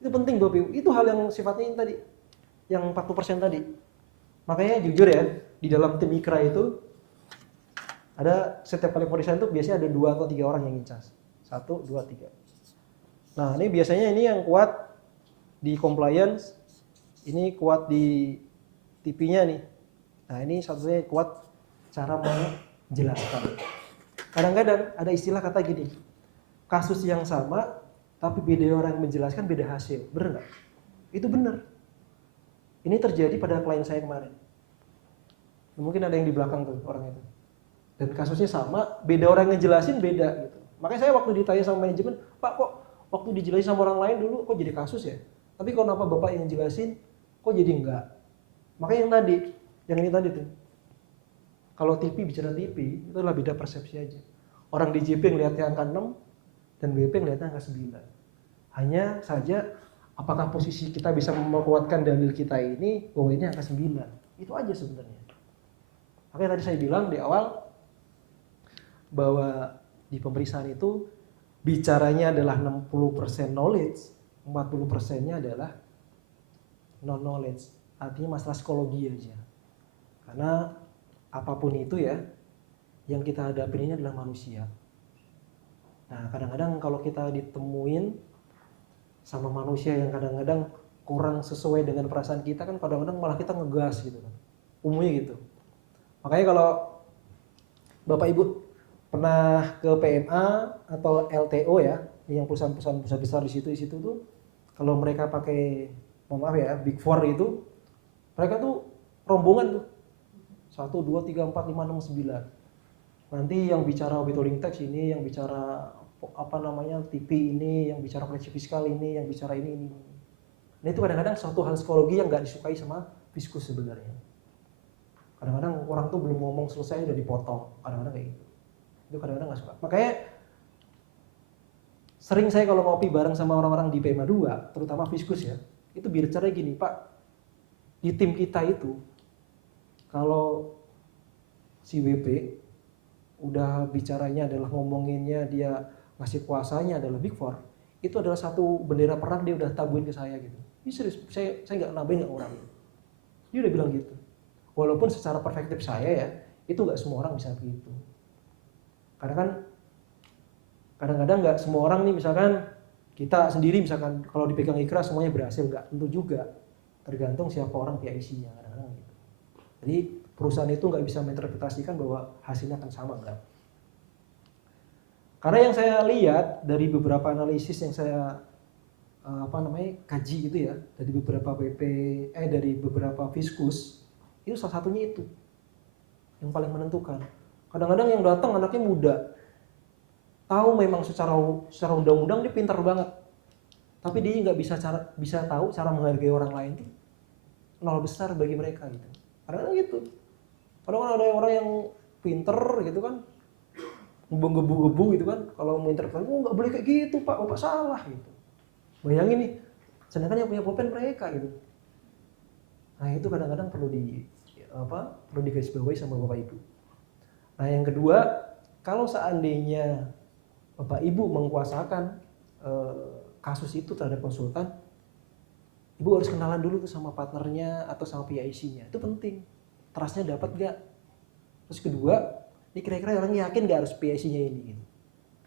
Itu penting Bapak Ibu. Itu hal yang sifatnya yang tadi, yang 40% tadi. Makanya jujur ya, di dalam tim IKRA itu ada setiap kali pemeriksaan itu biasanya ada 2 atau 3 orang yang ngincas. 1, 2, 3. Nah, ini biasanya ini yang kuat di compliance, ini kuat di TP-nya nih. Nah, ini satunya kuat cara menjelaskan. Kadang-kadang ada istilah kata gini, kasus yang sama tapi beda orang yang menjelaskan beda hasil. Bener nggak? Itu bener. Ini terjadi pada klien saya kemarin. Mungkin ada yang di belakang tuh orang itu. Dan kasusnya sama, beda orang yang ngejelasin beda gitu. Makanya saya waktu ditanya sama manajemen, Pak kok waktu dijelasin sama orang lain dulu kok jadi kasus ya? Tapi kok kenapa Bapak yang jelasin kok jadi enggak? Makanya yang ini tadi tuh. Kalau TV bicara TV, itu adalah beda persepsi aja. Orang di JP ngeliatnya angka 6, dan BP ngeliatnya angka 9. Hanya saja apakah posisi kita bisa menguatkan dalil kita ini bahwa ini angka 9. Itu aja sebenarnya. Makanya tadi saya bilang di awal bahwa di pemeriksaan itu bicaranya adalah 60% knowledge, 40%-nya adalah non knowledge. Artinya masalah psikologi aja. Karena apapun itu ya, yang kita hadapi ini adalah manusia. Nah, kadang-kadang kalau kita ditemuin sama manusia yang kadang-kadang kurang sesuai dengan perasaan kita kan kadang-kadang malah kita ngegas gitu kan. Umumnya gitu. Makanya kalau Bapak Ibu pernah ke PMA atau LTO ya, yang perusahaan-perusahaan besar di situ tuh kalau mereka pakai, mohon maaf ya, Big Four itu Mereka tuh rombongan tuh 1, 2, 3, 4, 5, 6, 9. Nanti yang bicara withholding tax ini, yang bicara apa namanya TP ini, yang bicara koleksi fiskal ini, yang bicara ini. Nah itu kadang-kadang suatu hal psikologi yang nggak disukai sama fiskus sebenarnya. Kadang-kadang orang tuh belum ngomong selesai udah dipotong, kadang-kadang kayak gitu. Itu kadang-kadang nggak suka. Makanya sering saya kalau ngopi bareng sama orang-orang di PMA 2, terutama fiskus ya, itu bicaranya gini, Pak, di tim kita itu kalau si WP udah bicaranya adalah ngomonginnya dia ngasih kuasanya adalah Big Four, itu adalah satu bendera perang dia udah tabuin ke saya gitu. Ini serius, saya nggak nambahin nggak orang. Dia udah bilang gitu. Walaupun secara perspektif saya ya, itu nggak semua orang bisa begitu. Karena kan kadang-kadang nggak semua orang nih, misalkan kita sendiri misalkan kalau dipegang Ikra semuanya berhasil, nggak tentu juga. Tergantung siapa orang PIC-nya kadang-kadang gitu. Jadi perusahaan itu nggak bisa menginterpretasikan bahwa hasilnya akan sama, enggak. Karena yang saya lihat dari beberapa analisis yang saya kaji gitu ya, dari beberapa dari beberapa fiskus, itu salah satunya itu yang paling menentukan. Kadang-kadang yang datang anaknya muda, tahu memang secara undang-undang dia pintar banget, tapi dia nggak bisa tahu cara menghargai orang lain tuh nol besar bagi mereka gitu. Kadang-kadang gitu. Kadang-kadang ada orang yang pinter gitu kan, ngebu-ngebu gitu kan, kalau mau interpretasi, nggak boleh kayak gitu Pak, Bapak salah gitu. Bayangin nih, sedangkan yang punya pulpen mereka gitu. Nah itu kadang-kadang perlu digarisbawahi sama Bapak Ibu. Nah yang kedua, kalau seandainya Bapak Ibu mengkuasakan kasus itu terhadap konsultan, Ibu harus kenalan dulu tuh sama partnernya atau sama PIC-nya. Itu penting. Trust-nya dapat gak? Terus kedua, ini kira-kira orang yakin gak harus PIC-nya ini gitu.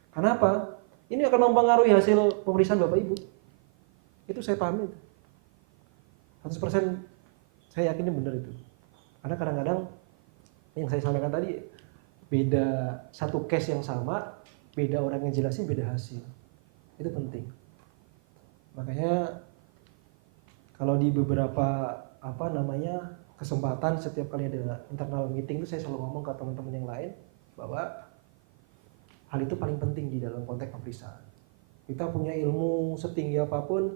Kenapa? Ini akan mempengaruhi hasil pemeriksaan Bapak Ibu. Itu saya pahami. 100% saya yakin ini benar itu. Karena kadang-kadang yang saya sampaikan tadi, beda satu case yang sama, beda orang yang jelasin, beda hasil. Itu penting. Makanya kalau di beberapa kesempatan setiap kali ada internal meeting itu saya selalu ngomong ke teman-teman yang lain bahwa hal itu paling penting di dalam konteks pemeriksaan. Kita punya ilmu setinggi apapun,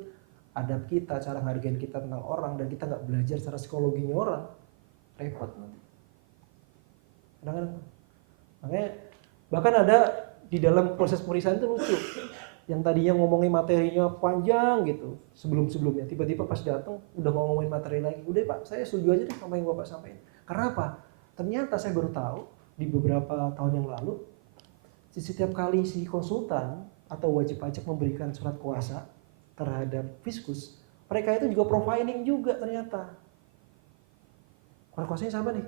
adab kita, cara ngargain kita tentang orang, dan kita nggak belajar cara psikologinya orang, repot nanti. Kadang-kadang, makanya bahkan ada di dalam proses pemeriksaan itu lucu, yang tadinya ngomongin materinya panjang gitu sebelumnya, tiba-tiba pas datang udah ngomongin materi lagi. Udah Pak, saya setuju aja deh sama yang Bapak sampaikan. Karena apa? Ternyata saya baru tahu di beberapa tahun yang lalu, setiap kali si konsultan atau wajib pajak memberikan surat kuasa terhadap fiskus, mereka itu juga profiling juga ternyata. Surat kuasanya siapa nih?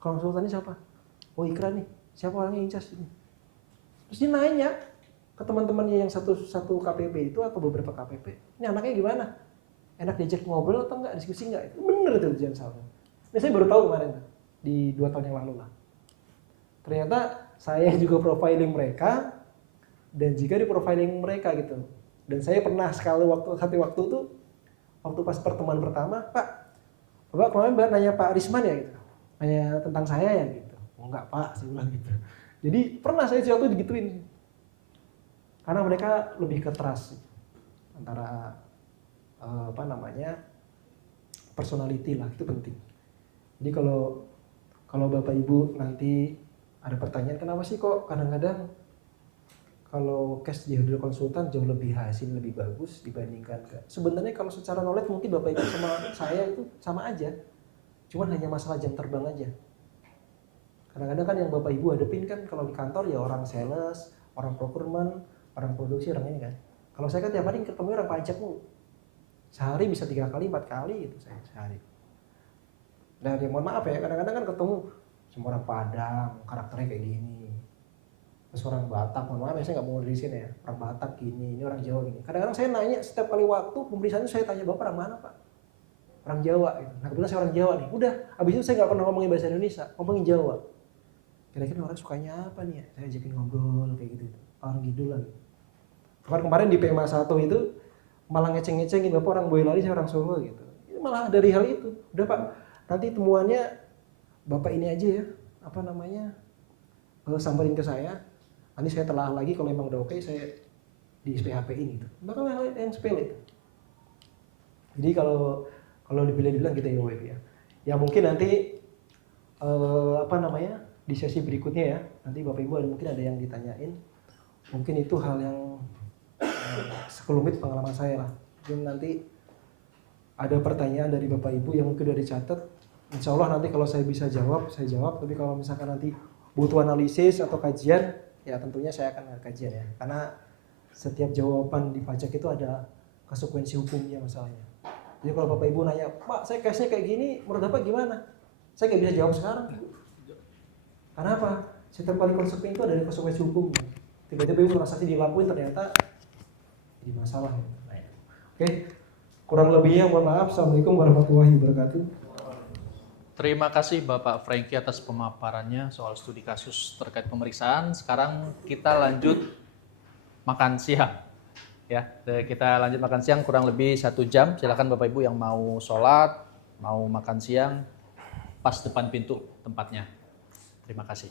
Konsultannya siapa? Oh Ikra nih. Siapa orangnya yang incas ini? Terus dia nanya ke teman-temannya yang satu KPP itu atau beberapa KPP, ini anaknya gimana? Enak diajak ngobrol atau enggak, diskusi enggak? Itu bener itu jangan salah. Ini saya baru tahu kemarin di 2 tahun yang lalu lah. Ternyata saya juga profiling mereka, dan jika di profiling mereka gitu. Dan saya pernah satu waktu tuh, waktu pas pertemuan pertama, Pak, Bapak kemarin nanya Pak Risman ya gitu, nanya tentang saya ya gitu. Oh enggak Pak, saya bilang gitu. Jadi pernah saya waktu digituin. Karena mereka lebih ke trust antara personality lah, itu penting. Jadi kalau Bapak Ibu nanti ada pertanyaan, kenapa sih kok kadang-kadang kalau case di handle konsultan jauh lebih hasil lebih bagus dibandingkan sebenarnya kalau secara knowledge mungkin Bapak Ibu sama saya itu sama aja, cuman hanya masalah jam terbang aja. Kadang-kadang kan yang Bapak Ibu hadapin kan kalau di kantor ya orang sales, orang procurement, orang produksi, orang ini kan. Kalau saya kan tiap hari ketemu orang pajak mulu. Sehari bisa 3 kali, 4 kali gitu saya sehari. Dan ya mohon maaf ya, kadang-kadang kan ketemu semua orang Padang, karakternya kayak gini. Terus orang Batak, mohon maaf ya saya nggak mau dari sini ya. Orang Batak gini, ini orang Jawa gini. Kadang-kadang saya nanya setiap kali waktu pemeriksaan saya tanya Bapak orang mana Pak? Orang Jawa gitu. Nah kebetulan saya orang Jawa nih. Udah, abis itu saya nggak pernah ngomongin bahasa Indonesia, ngomongin Jawa. Kira-kira orang sukanya apa nih ya? Saya ajakin ngobrol kayak gitu. Orang Gidul lah gitu. Kemarin di PMA 1 itu malah ngeceng-ngecengin Bapak orang Boyolali, saya orang Solo gitu. malah dari hal itu. Udah Pak, nanti temuannya Bapak ini aja ya, apa namanya, samperin ke saya. Nanti saya telah lagi kalau memang udah oke, saya di SPHP-in gitu. Bahkan hal yang sepele. Jadi kalau dibilang gitu ya Bapak ya. Ya mungkin nanti apa namanya, di sesi berikutnya ya, nanti Bapak Ibu mungkin ada yang ditanyain. Mungkin itu hal yang sekelumit pengalaman saya lah. Mungkin nanti ada pertanyaan dari Bapak Ibu yang mungkin udah dicatat. Insya Allah nanti kalau saya bisa jawab, saya jawab. Tapi kalau misalkan nanti butuh analisis atau kajian, ya tentunya saya akan kajian ya. Karena setiap jawaban di pajak itu ada konsekuensi hukumnya masalahnya. Jadi kalau Bapak Ibu nanya, Pak saya case-nya kayak gini, menurut Bapak gimana? Saya nggak bisa jawab sekarang. Karena apa? Setiap kali konsekuensi itu ada konsekuensi hukumnya. Tiba-tiba Ibu transaksi dilakuin ternyata jadi masalah. Nah, oke, kurang lebihnya mohon maaf. Assalamualaikum warahmatullahi wabarakatuh. Terima kasih Bapak Franky atas pemaparannya soal studi kasus terkait pemeriksaan. Sekarang kita lanjut makan siang. Ya, kita lanjut makan siang kurang lebih 1 jam. Silakan Bapak Ibu yang mau sholat, mau makan siang, pas depan pintu tempatnya. Terima kasih.